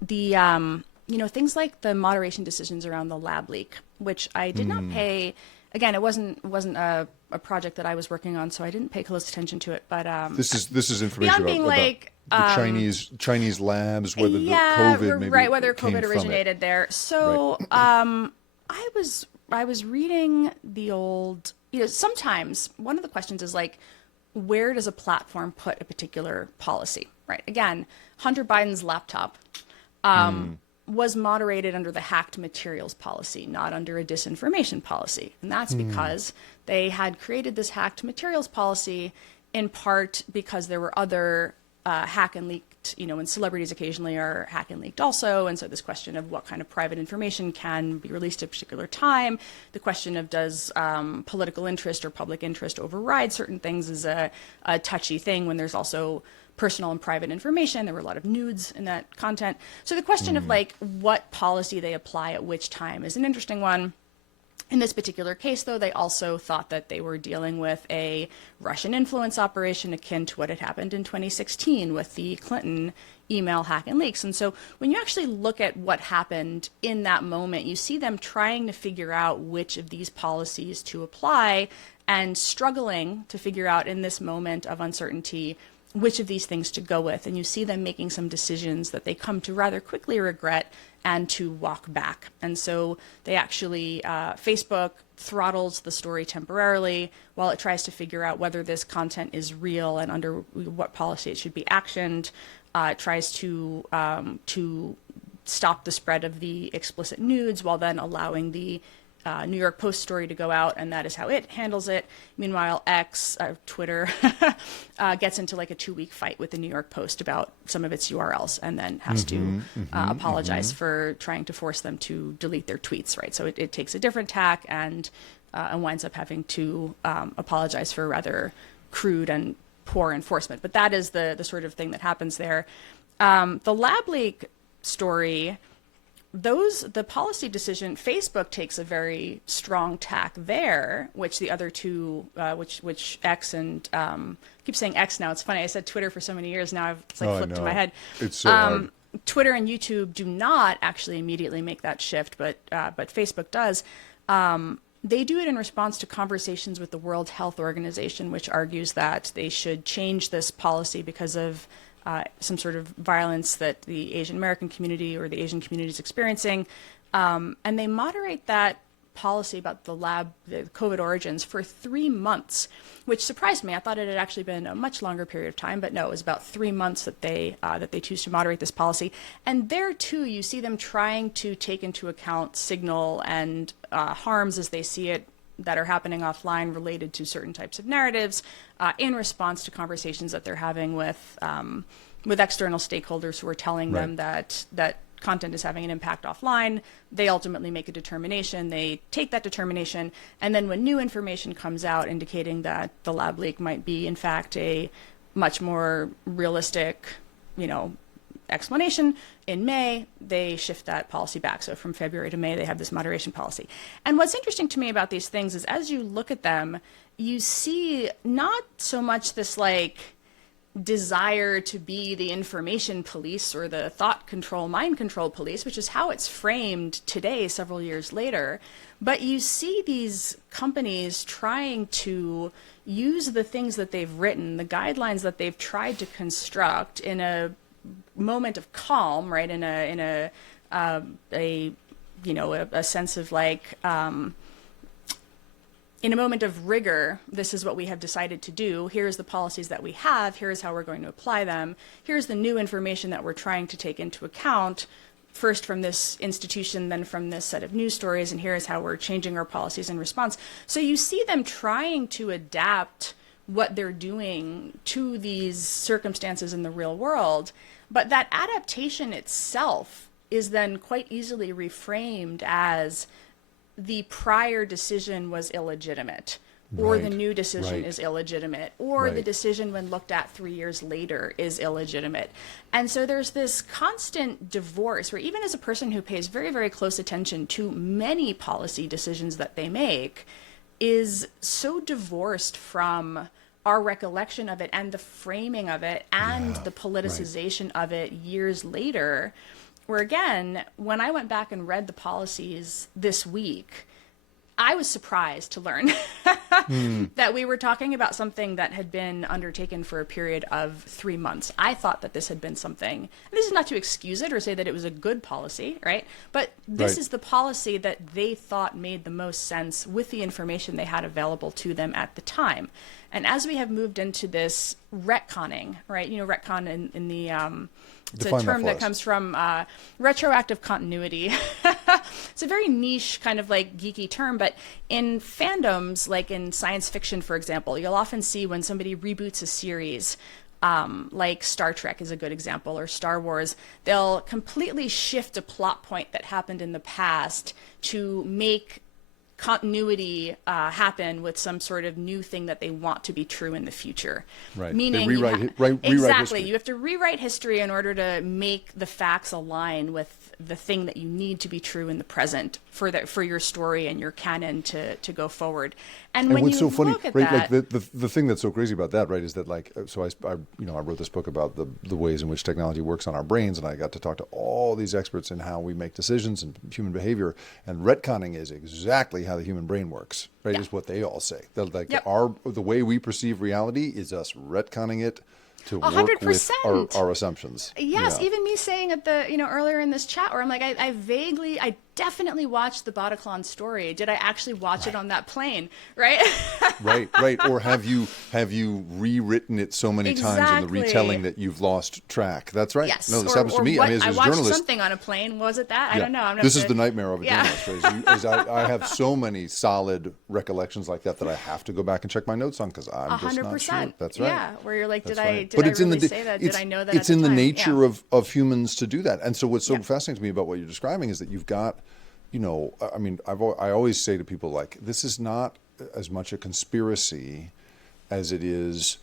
the things like the moderation decisions around the lab leak, which I did not pay. Again, it wasn't a project that I was working on, so I didn't pay close attention to it. But this is information about the Chinese labs, whether the COVID maybe whether COVID originated there. So I was reading the old. Sometimes one of the questions is like, where does a platform put a particular policy? Right. Again, Hunter Biden's laptop. Was moderated under the hacked materials policy, not under a disinformation policy. And that's because they had created this hacked materials policy in part because there were other hack and leaked, and celebrities occasionally are hack and leaked also. And so this question of what kind of private information can be released at a particular time, the question of does political interest or public interest override certain things is a touchy thing when there's also personal and private information. There were a lot of nudes in that content. So the question of like what policy they apply at which time is an interesting one. In this particular case, though, they also thought that they were dealing with a Russian influence operation akin to what had happened in 2016 with the Clinton email hack and leaks. And so when you actually look at what happened in that moment, you see them trying to figure out which of these policies to apply and struggling to figure out in this moment of uncertainty which of these things to go with. And you see them making some decisions that they come to rather quickly regret and to walk back. And so they actually, Facebook throttles the story temporarily while it tries to figure out whether this content is real and under what policy it should be actioned. It tries to stop the spread of the explicit nudes while then allowing the New York Post story to go out, and that is how it handles it. Meanwhile, Twitter, gets into like a 2-week fight with the New York Post about some of its URLs, and then has to apologize for trying to force them to delete their tweets. Right, so it takes a different tack and winds up having to apologize for rather crude and poor enforcement. But that is the sort of thing that happens there. The lab leak story the policy decision, Facebook takes a very strong tack there, which the other two, which X and I keep saying X now. It's funny. I said Twitter for so many years now. It's like flipped in my head. It's so hard. Twitter and YouTube do not actually immediately make that shift, but Facebook does. They do it in response to conversations with the World Health Organization, which argues that they should change this policy because of some sort of violence that the Asian American community or the Asian community is experiencing. And they moderate that policy about the COVID origins for 3 months, which surprised me. I thought it had actually been a much longer period of time, but no, it was about 3 months that they choose to moderate this policy. And there too, you see them trying to take into account signal and harms as they see it that are happening offline related to certain types of narratives in response to conversations that they're having with external stakeholders who are telling them that content is having an impact offline. They ultimately make a determination. They take that determination, and then when new information comes out indicating that the lab leak might be in fact a much more realistic, explanation, in May, they shift that policy back. So from February to May, they have this moderation policy. And what's interesting to me about these things is as you look at them, you see not so much this desire to be the information police or the thought control, mind control police, which is how it's framed today, several years later. But you see these companies trying to use the things that they've written, the guidelines that they've tried to construct in a moment of calm, right? In a sense of in a moment of rigor, this is what we have decided to do. Here's the policies that we have. Here's how we're going to apply them. Here's the new information that we're trying to take into account, first from this institution, then from this set of news stories, and here's how we're changing our policies in response. So you see them trying to adapt what they're doing to these circumstances in the real world, but that adaptation itself is then quite easily reframed as the prior decision was illegitimate, or the new decision is illegitimate, or the decision when looked at 3 years later is illegitimate. And so there's this constant divorce where even as a person who pays very, very close attention to many policy decisions that they make, is so divorced from our recollection of it and the framing of it and the politicization of it years later, where again, when I went back and read the policies this week, I was surprised to learn that we were talking about something that had been undertaken for a period of 3 months. I thought that this had been something, and this is not to excuse it or say that it was a good policy, right? But this is the policy that they thought made the most sense with the information they had available to them at the time. And as we have moved into this retconning, right? Retcon in the it's a term that comes from retroactive continuity. It's a very niche kind of geeky term, but in fandoms, like in science fiction, for example, you'll often see when somebody reboots a series, like Star Trek is a good example, or Star Wars, they'll completely shift a plot point that happened in the past to make continuity happen with some sort of new thing that they want to be true in the future. Right. Meaning they rewrite exactly. history. You have to rewrite history in order to make the facts align with the thing that you need to be true in the present for your story and your canon to go forward. And when what's you so funny, look at right? that, The thing that's so crazy about that, right, is that I wrote this book about the ways in which technology works on our brains, and I got to talk to all these experts in how we make decisions and human behavior. And retconning is exactly how the human brain works, right? Is what they all say. That the way we perceive reality is us retconning it to work 100%. with our assumptions. Yes, even me saying at the earlier in this chat where I'm like, I definitely watched the Bataclan story. Did I actually watch it on that plane? Right? right. Or have you rewritten it so many times in the retelling that you've lost track? That's right. Yes. No, this happens to me. What, as I a watched journalist, something on a plane. Was it that? I don't know. This is the nightmare of a journalist. Is I have so many solid recollections like that I have to go back and check my notes on because I'm just not sure. That's right. Yeah, where you're like, did I really say that? Did I know that? It's in the nature of humans to do that. And so what's so fascinating to me about what you're describing is that you've got, I always say to people, like, this is not as much a conspiracy as it is,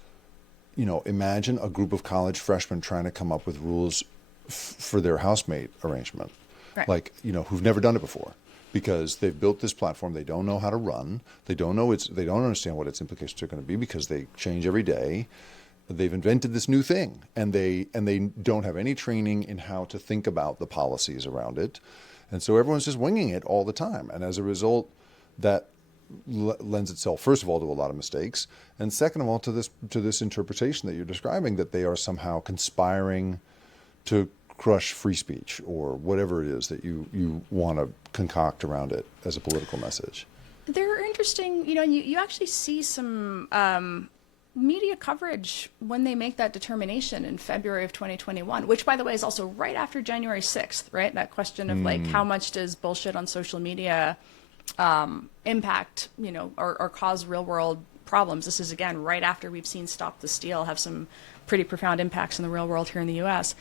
imagine a group of college freshmen trying to come up with rules for their housemate arrangement. Right. like, who've never done it before, because they've built this platform they don't know how to run. They don't understand what its implications are going to be because they change every day. They've invented this new thing, and they don't have any training in how to think about the policies around it. And so everyone's just winging it all the time. And as a result, that lends itself, first of all, to a lot of mistakes, and second of all, to this interpretation that you're describing, that they are somehow conspiring to crush free speech or whatever it is that you want to concoct around it as a political message. They're interesting, and you actually see some media coverage when they make that determination in February of 2021, which, by the way, is also right after January 6th, right? That question of like, how much does bullshit on social media impact, or cause real world problems? This is, again, right after we've seen Stop the Steal have some pretty profound impacts in the real world here in the U.S.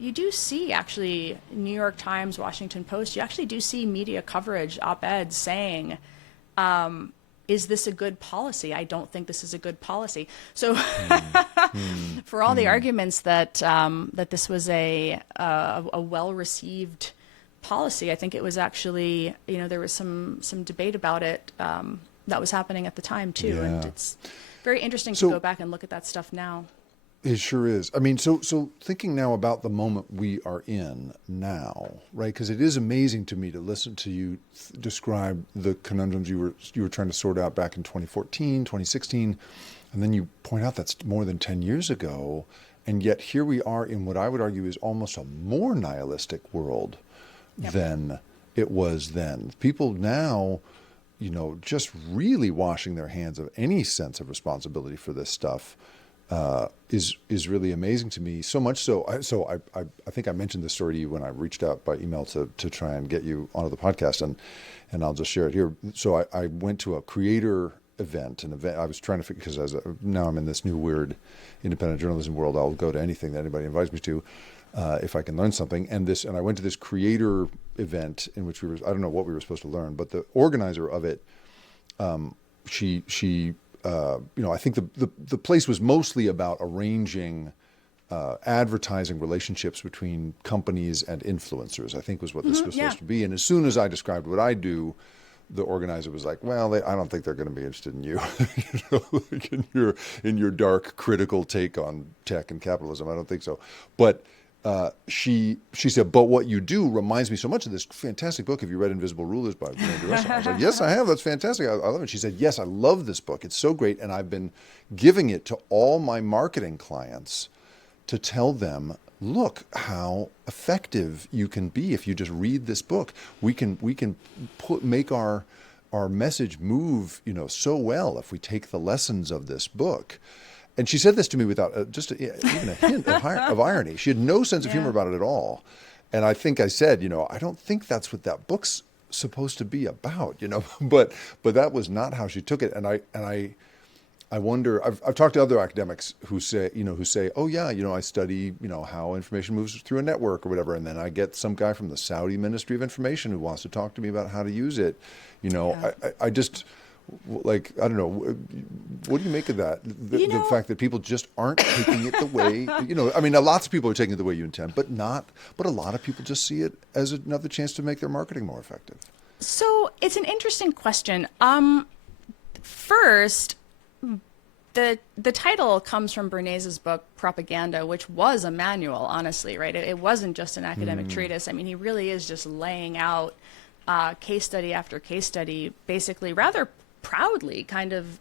You do see, actually, New York Times, Washington Post, you actually do see media coverage, op-eds saying, is this a good policy? I don't think this is a good policy. So for all the arguments that that this was a well-received policy, I think it was actually, there was some debate about it that was happening at the time too. Yeah. And it's very interesting to go back and look at that stuff now. It sure is. I mean, so thinking now about the moment we are in now, right? Because it is amazing to me to listen to you describe the conundrums you were trying to sort out back in 2014, 2016, and then you point out that's more than 10 years ago, and yet here we are in what I would argue is almost a more nihilistic world than it was then. People now, just really washing their hands of any sense of responsibility for this stuff. Is really amazing to me. So much so, I think I mentioned this story to you when I reached out by email to try and get you onto the podcast, and I'll just share it here. So I went to a creator event, I was trying to figure, because now I'm in this new weird independent journalism world. I'll go to anything that anybody invites me to if I can learn something. And I went to this creator event in which I don't know what we were supposed to learn, but the organizer of it, she I think the place was mostly about arranging advertising relationships between companies and influencers, I think was what this was supposed to be. And as soon as I described what I do, the organizer was like, well, I don't think they're going to be interested in you, like in your dark critical take on tech and capitalism. I don't think so. But she said, but what you do reminds me so much of this fantastic book. Have you read Invisible Rulers by Renee DiResta? I was like, yes, I have. That's fantastic. I love it. She said, yes, I love this book. It's so great. And I've been giving it to all my marketing clients to tell them, look how effective you can be if you just read this book. We can make our message move, so well if we take the lessons of this book. And she said this to me without even a hint of irony. She had no sense of humor about it at all. And I think I said, I don't think that's what that book's supposed to be about, but that was not how she took it. And I wonder, I've talked to other academics who say, oh yeah, I study, how information moves through a network or whatever. And then I get some guy from the Saudi Ministry of Information who wants to talk to me about how to use it. I just, like, I don't know, what do you make of that? The fact that people just aren't taking it the way, lots of people are taking it the way you intend, but a lot of people just see it as another chance to make their marketing more effective. So it's an interesting question. First, the title comes from Bernays' book, Propaganda, which was a manual, honestly, right? It wasn't just an academic treatise. I mean, he really is just laying out case study after case study, basically rather proudly kind of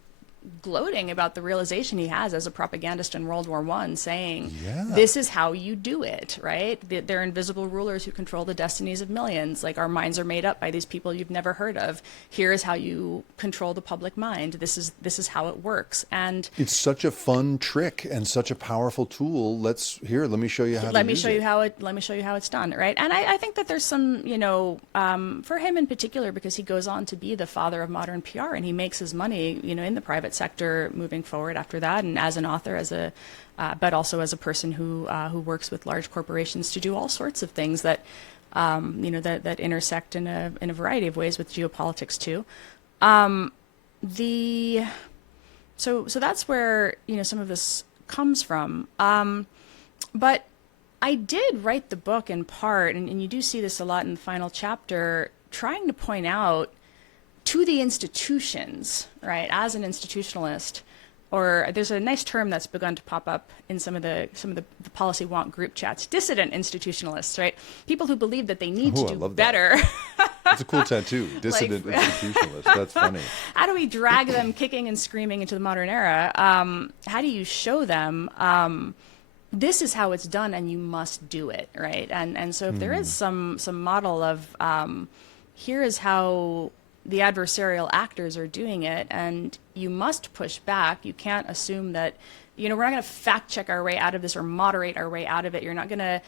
gloating about the realization he has as a propagandist in World War I, saying, this is how you do it, right? They're invisible rulers who control the destinies of millions. Like, our minds are made up by these people you've never heard of. Here is how you control the public mind. This is how it works. And it's such a fun trick and such a powerful tool. Let me show you how let me show you how it's done, right? And I think that there's some, for him in particular, because he goes on to be the father of modern PR, and he makes his money, in the private sector moving forward after that, and as an author, but also as a person who works with large corporations to do all sorts of things that that intersect in a variety of ways with geopolitics too. So that's where some of this comes from. But I did write the book in part, and you do see this a lot in the final chapter, trying to point out to the institutions, right, as an institutionalist, or there's a nice term that's begun to pop up in some of the policy wonk group chats, dissident institutionalists, right? People who believe that they need to do better. It's a cool tattoo, dissident institutionalist. That's funny. How do we drag them kicking and screaming into the modern era? How do you show them this is how it's done and you must do it, right? And so if there is some model of here is how the adversarial actors are doing it, and you must push back. You can't assume that, we're not going to fact check our way out of this or moderate our way out of it. You're not going to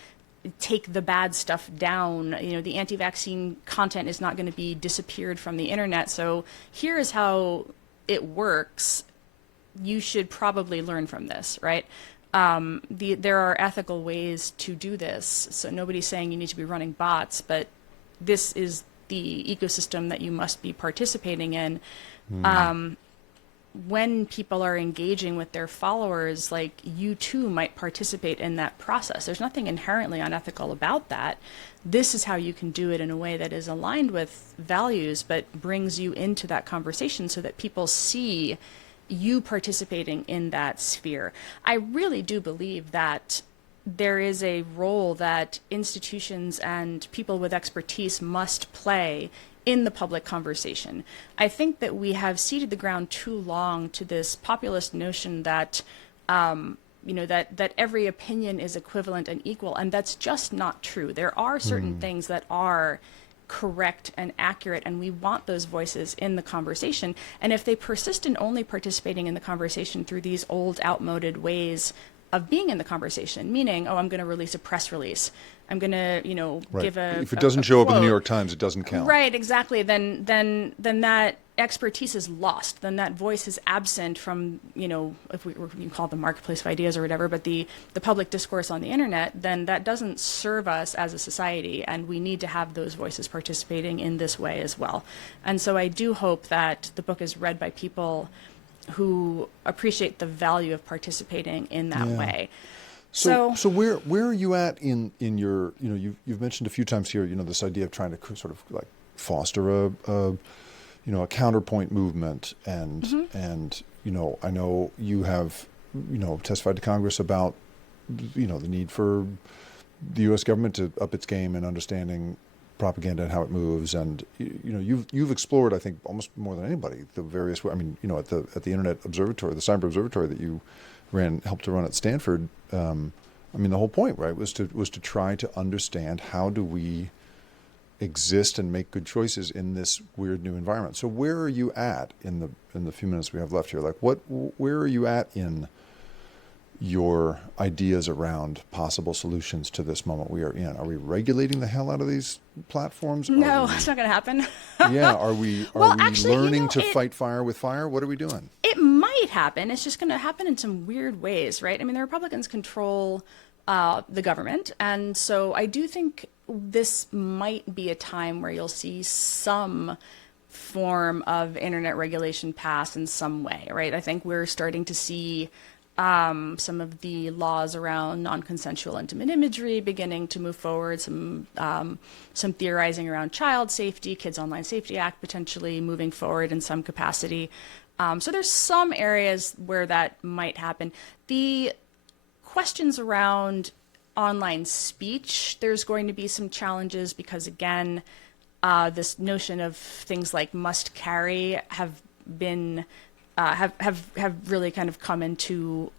take the bad stuff down. The anti-vaccine content is not going to be disappeared from the internet. So here is how it works. You should probably learn from this, right? There are ethical ways to do this. So nobody's saying you need to be running bots, but this is the ecosystem that you must be participating in. When people are engaging with their followers, like, you too might participate in that process. There's nothing inherently unethical about that. This is how you can do it in a way that is aligned with values, but brings you into that conversation so that people see you participating in that sphere. I really do believe that there is a role that institutions and people with expertise must play in the public conversation. I think that we have ceded the ground too long to this populist notion that, that every opinion is equivalent and equal, and that's just not true. There are certain things that are correct and accurate, and we want those voices in the conversation. And if they persist in only participating in the conversation through these old, outmoded ways of being in the conversation, meaning, I'm going to release a press release, I'm going to, give a if it doesn't show up in the New York Times, it doesn't count. Right, exactly. Then that expertise is lost. Then that voice is absent from, if we can call it the marketplace of ideas or whatever, but the public discourse on the internet, then that doesn't serve us as a society, and we need to have those voices participating in this way as well. And so I do hope that the book is read by people who appreciate the value of participating in that way. So where are you at in your, you've mentioned a few times here, this idea of trying to sort of like foster a counterpoint movement, and I know you have testified to Congress about the need for the U.S. government to up its game in understanding propaganda and how it moves, and you've explored, I think, almost more than anybody, the various. I mean, at the Internet Observatory, the Cyber Observatory that you helped to run at Stanford. The whole point, right, was to try to understand how do we exist and make good choices in this weird new environment. So where are you at in the few minutes we have left here? Like, where are you at in your ideas around possible solutions to this moment we are in? Are we regulating the hell out of these platforms? No, it's not going to happen. Yeah, are we learning to fight fire with fire? What are we doing? It might happen. It's just going to happen in some weird ways, right? I mean, the Republicans control the government, and so I do think this might be a time where you'll see some form of internet regulation pass in some way, right? I think we're starting to see some of the laws around non-consensual intimate imagery beginning to move forward, some theorizing around child safety, Kids Online Safety Act potentially moving forward in some capacity. So there's some areas where that might happen. The questions around online speech, there's going to be some challenges because, again, this notion of things like must carry have been have really kind of come into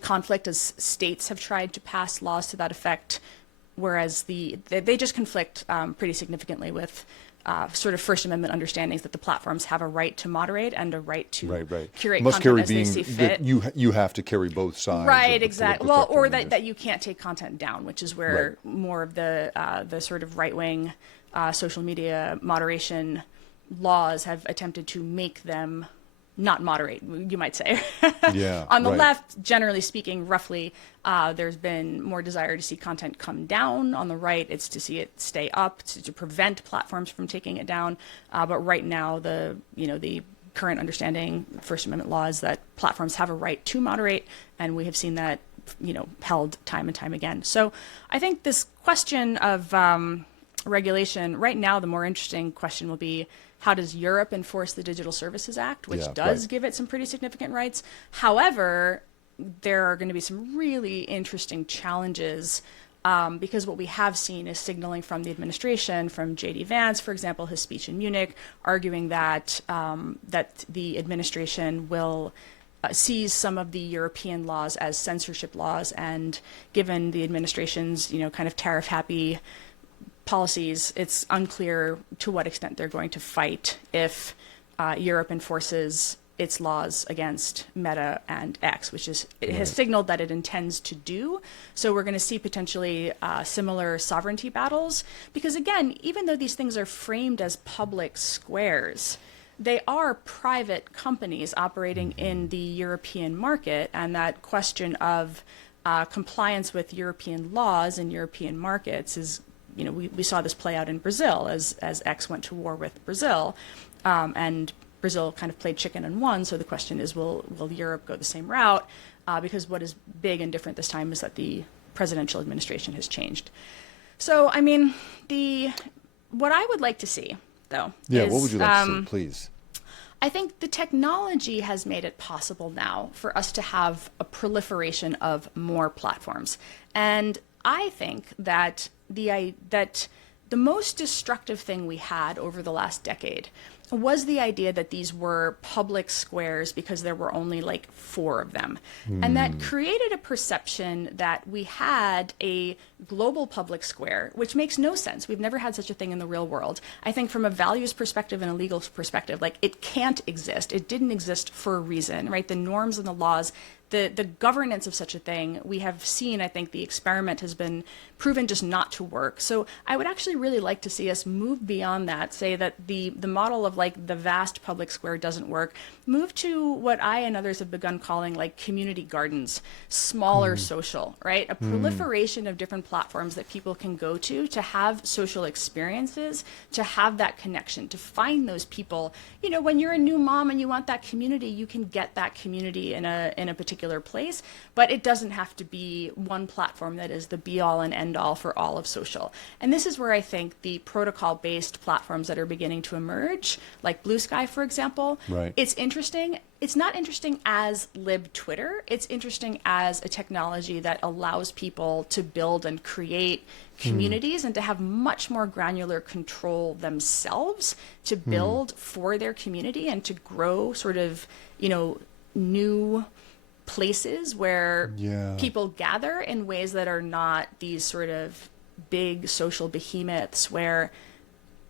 conflict as states have tried to pass laws to that effect, whereas they just conflict pretty significantly with sort of First Amendment understandings that the platforms have a right to moderate and a right to curate must content carry as being they see fit. That you have to carry both sides. Right, exactly. Well, or that you can't take content down, which is where more of the sort of right-wing social media moderation laws have attempted to make them not moderate, you might say. Yeah. On the left, generally speaking, roughly, there's been more desire to see content come down. On the right, it's to see it stay up, to prevent platforms from taking it down. But right now, the current understanding, First Amendment law, is that platforms have a right to moderate, and we have seen that held time and time again. So I think this question of regulation, right now, the more interesting question will be, how does Europe enforce the Digital Services Act, which does give it some pretty significant rights? However, there are going to be some really interesting challenges because what we have seen is signaling from the administration, from J.D. Vance, for example, his speech in Munich, arguing that that the administration will sees some of the European laws as censorship laws, and given the administration's kind of tariff-happy policies, it's unclear to what extent they're going to fight if Europe enforces its laws against Meta and X, which is it has signaled that it intends to do. So we're going to see potentially similar sovereignty battles, because again, even though these things are framed as public squares, they are private companies operating in the European market, and that question of compliance with European laws in European markets is, we saw this play out in Brazil as X went to war with Brazil, and Brazil kind of played chicken and won. So the question is, will Europe go the same route? Because what is big and different this time is that the presidential administration has changed. So, I mean, what I would like to see, though, is, what would you like to see, please? I think the technology has made it possible now for us to have a proliferation of more platforms. And I think that the most destructive thing we had over the last decade was the idea that these were public squares because there were only like 4 of them. And that created a perception that we had a global public square, which makes no sense. We've never had such a thing in the real world. I think from a values perspective and a legal perspective, like, it can't exist. It didn't exist for a reason, right? The norms and the laws, the governance of such a thing, we have seen, I think the experiment has been proven just not to work. So I would actually really like to see us move beyond that, say that the model of like the vast public square doesn't work, move to what I and others have begun calling like community gardens, smaller social, right? A proliferation of different platforms that people can go to have social experiences, to have that connection, to find those people. When you're a new mom and you want that community, you can get that community in a particular place, but it doesn't have to be one platform that is the be all and end all for all of social. And this is where I think the protocol-based platforms that are beginning to emerge, like Blue Sky, for example, it's interesting. It's not interesting as lib Twitter. It's interesting as a technology that allows people to build and create communities and to have much more granular control themselves, to build for their community and to grow sort of, new places where people gather in ways that are not these sort of big social behemoths where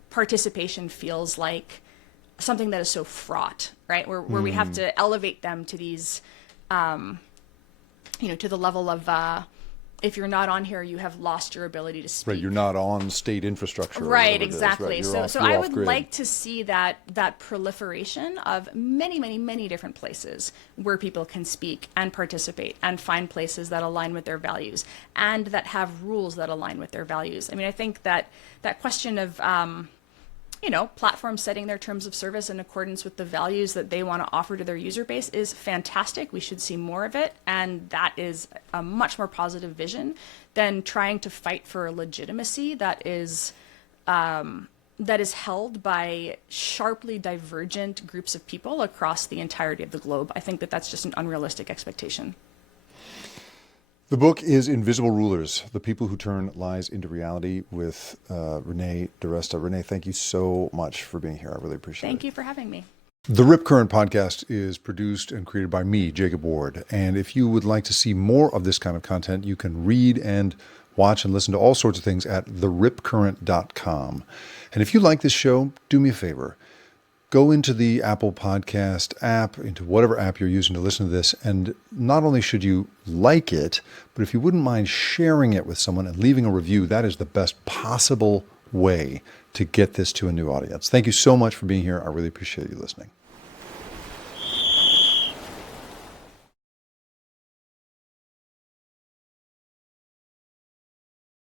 participation feels like something that is so fraught, right? Where we have to elevate them to these, to the level of, if you're not on here, you have lost your ability to speak. Right, you're not on state infrastructure. Right, exactly. So I would like to see that proliferation of many, many, many different places where people can speak and participate and find places that align with their values and that have rules that align with their values. I mean, I think that question of, platforms setting their terms of service in accordance with the values that they want to offer to their user base is fantastic. We should see more of it. And that is a much more positive vision than trying to fight for a legitimacy that is held by sharply divergent groups of people across the entirety of the globe. I think that that's just an unrealistic expectation. The book is Invisible Rulers, The People Who Turn Lies into Reality, with Renee DiResta. Renee, thank you so much for being here. I really appreciate it. Thank you for having me. The Rip Current podcast is produced and created by me, Jacob Ward. And if you would like to see more of this kind of content, you can read and watch and listen to all sorts of things at theripcurrent.com. And if you like this show, do me a favor. Go into the Apple Podcast app, into whatever app you're using to listen to this, and not only should you like it, but if you wouldn't mind sharing it with someone and leaving a review, that is the best possible way to get this to a new audience. Thank you so much for being here. I really appreciate you listening.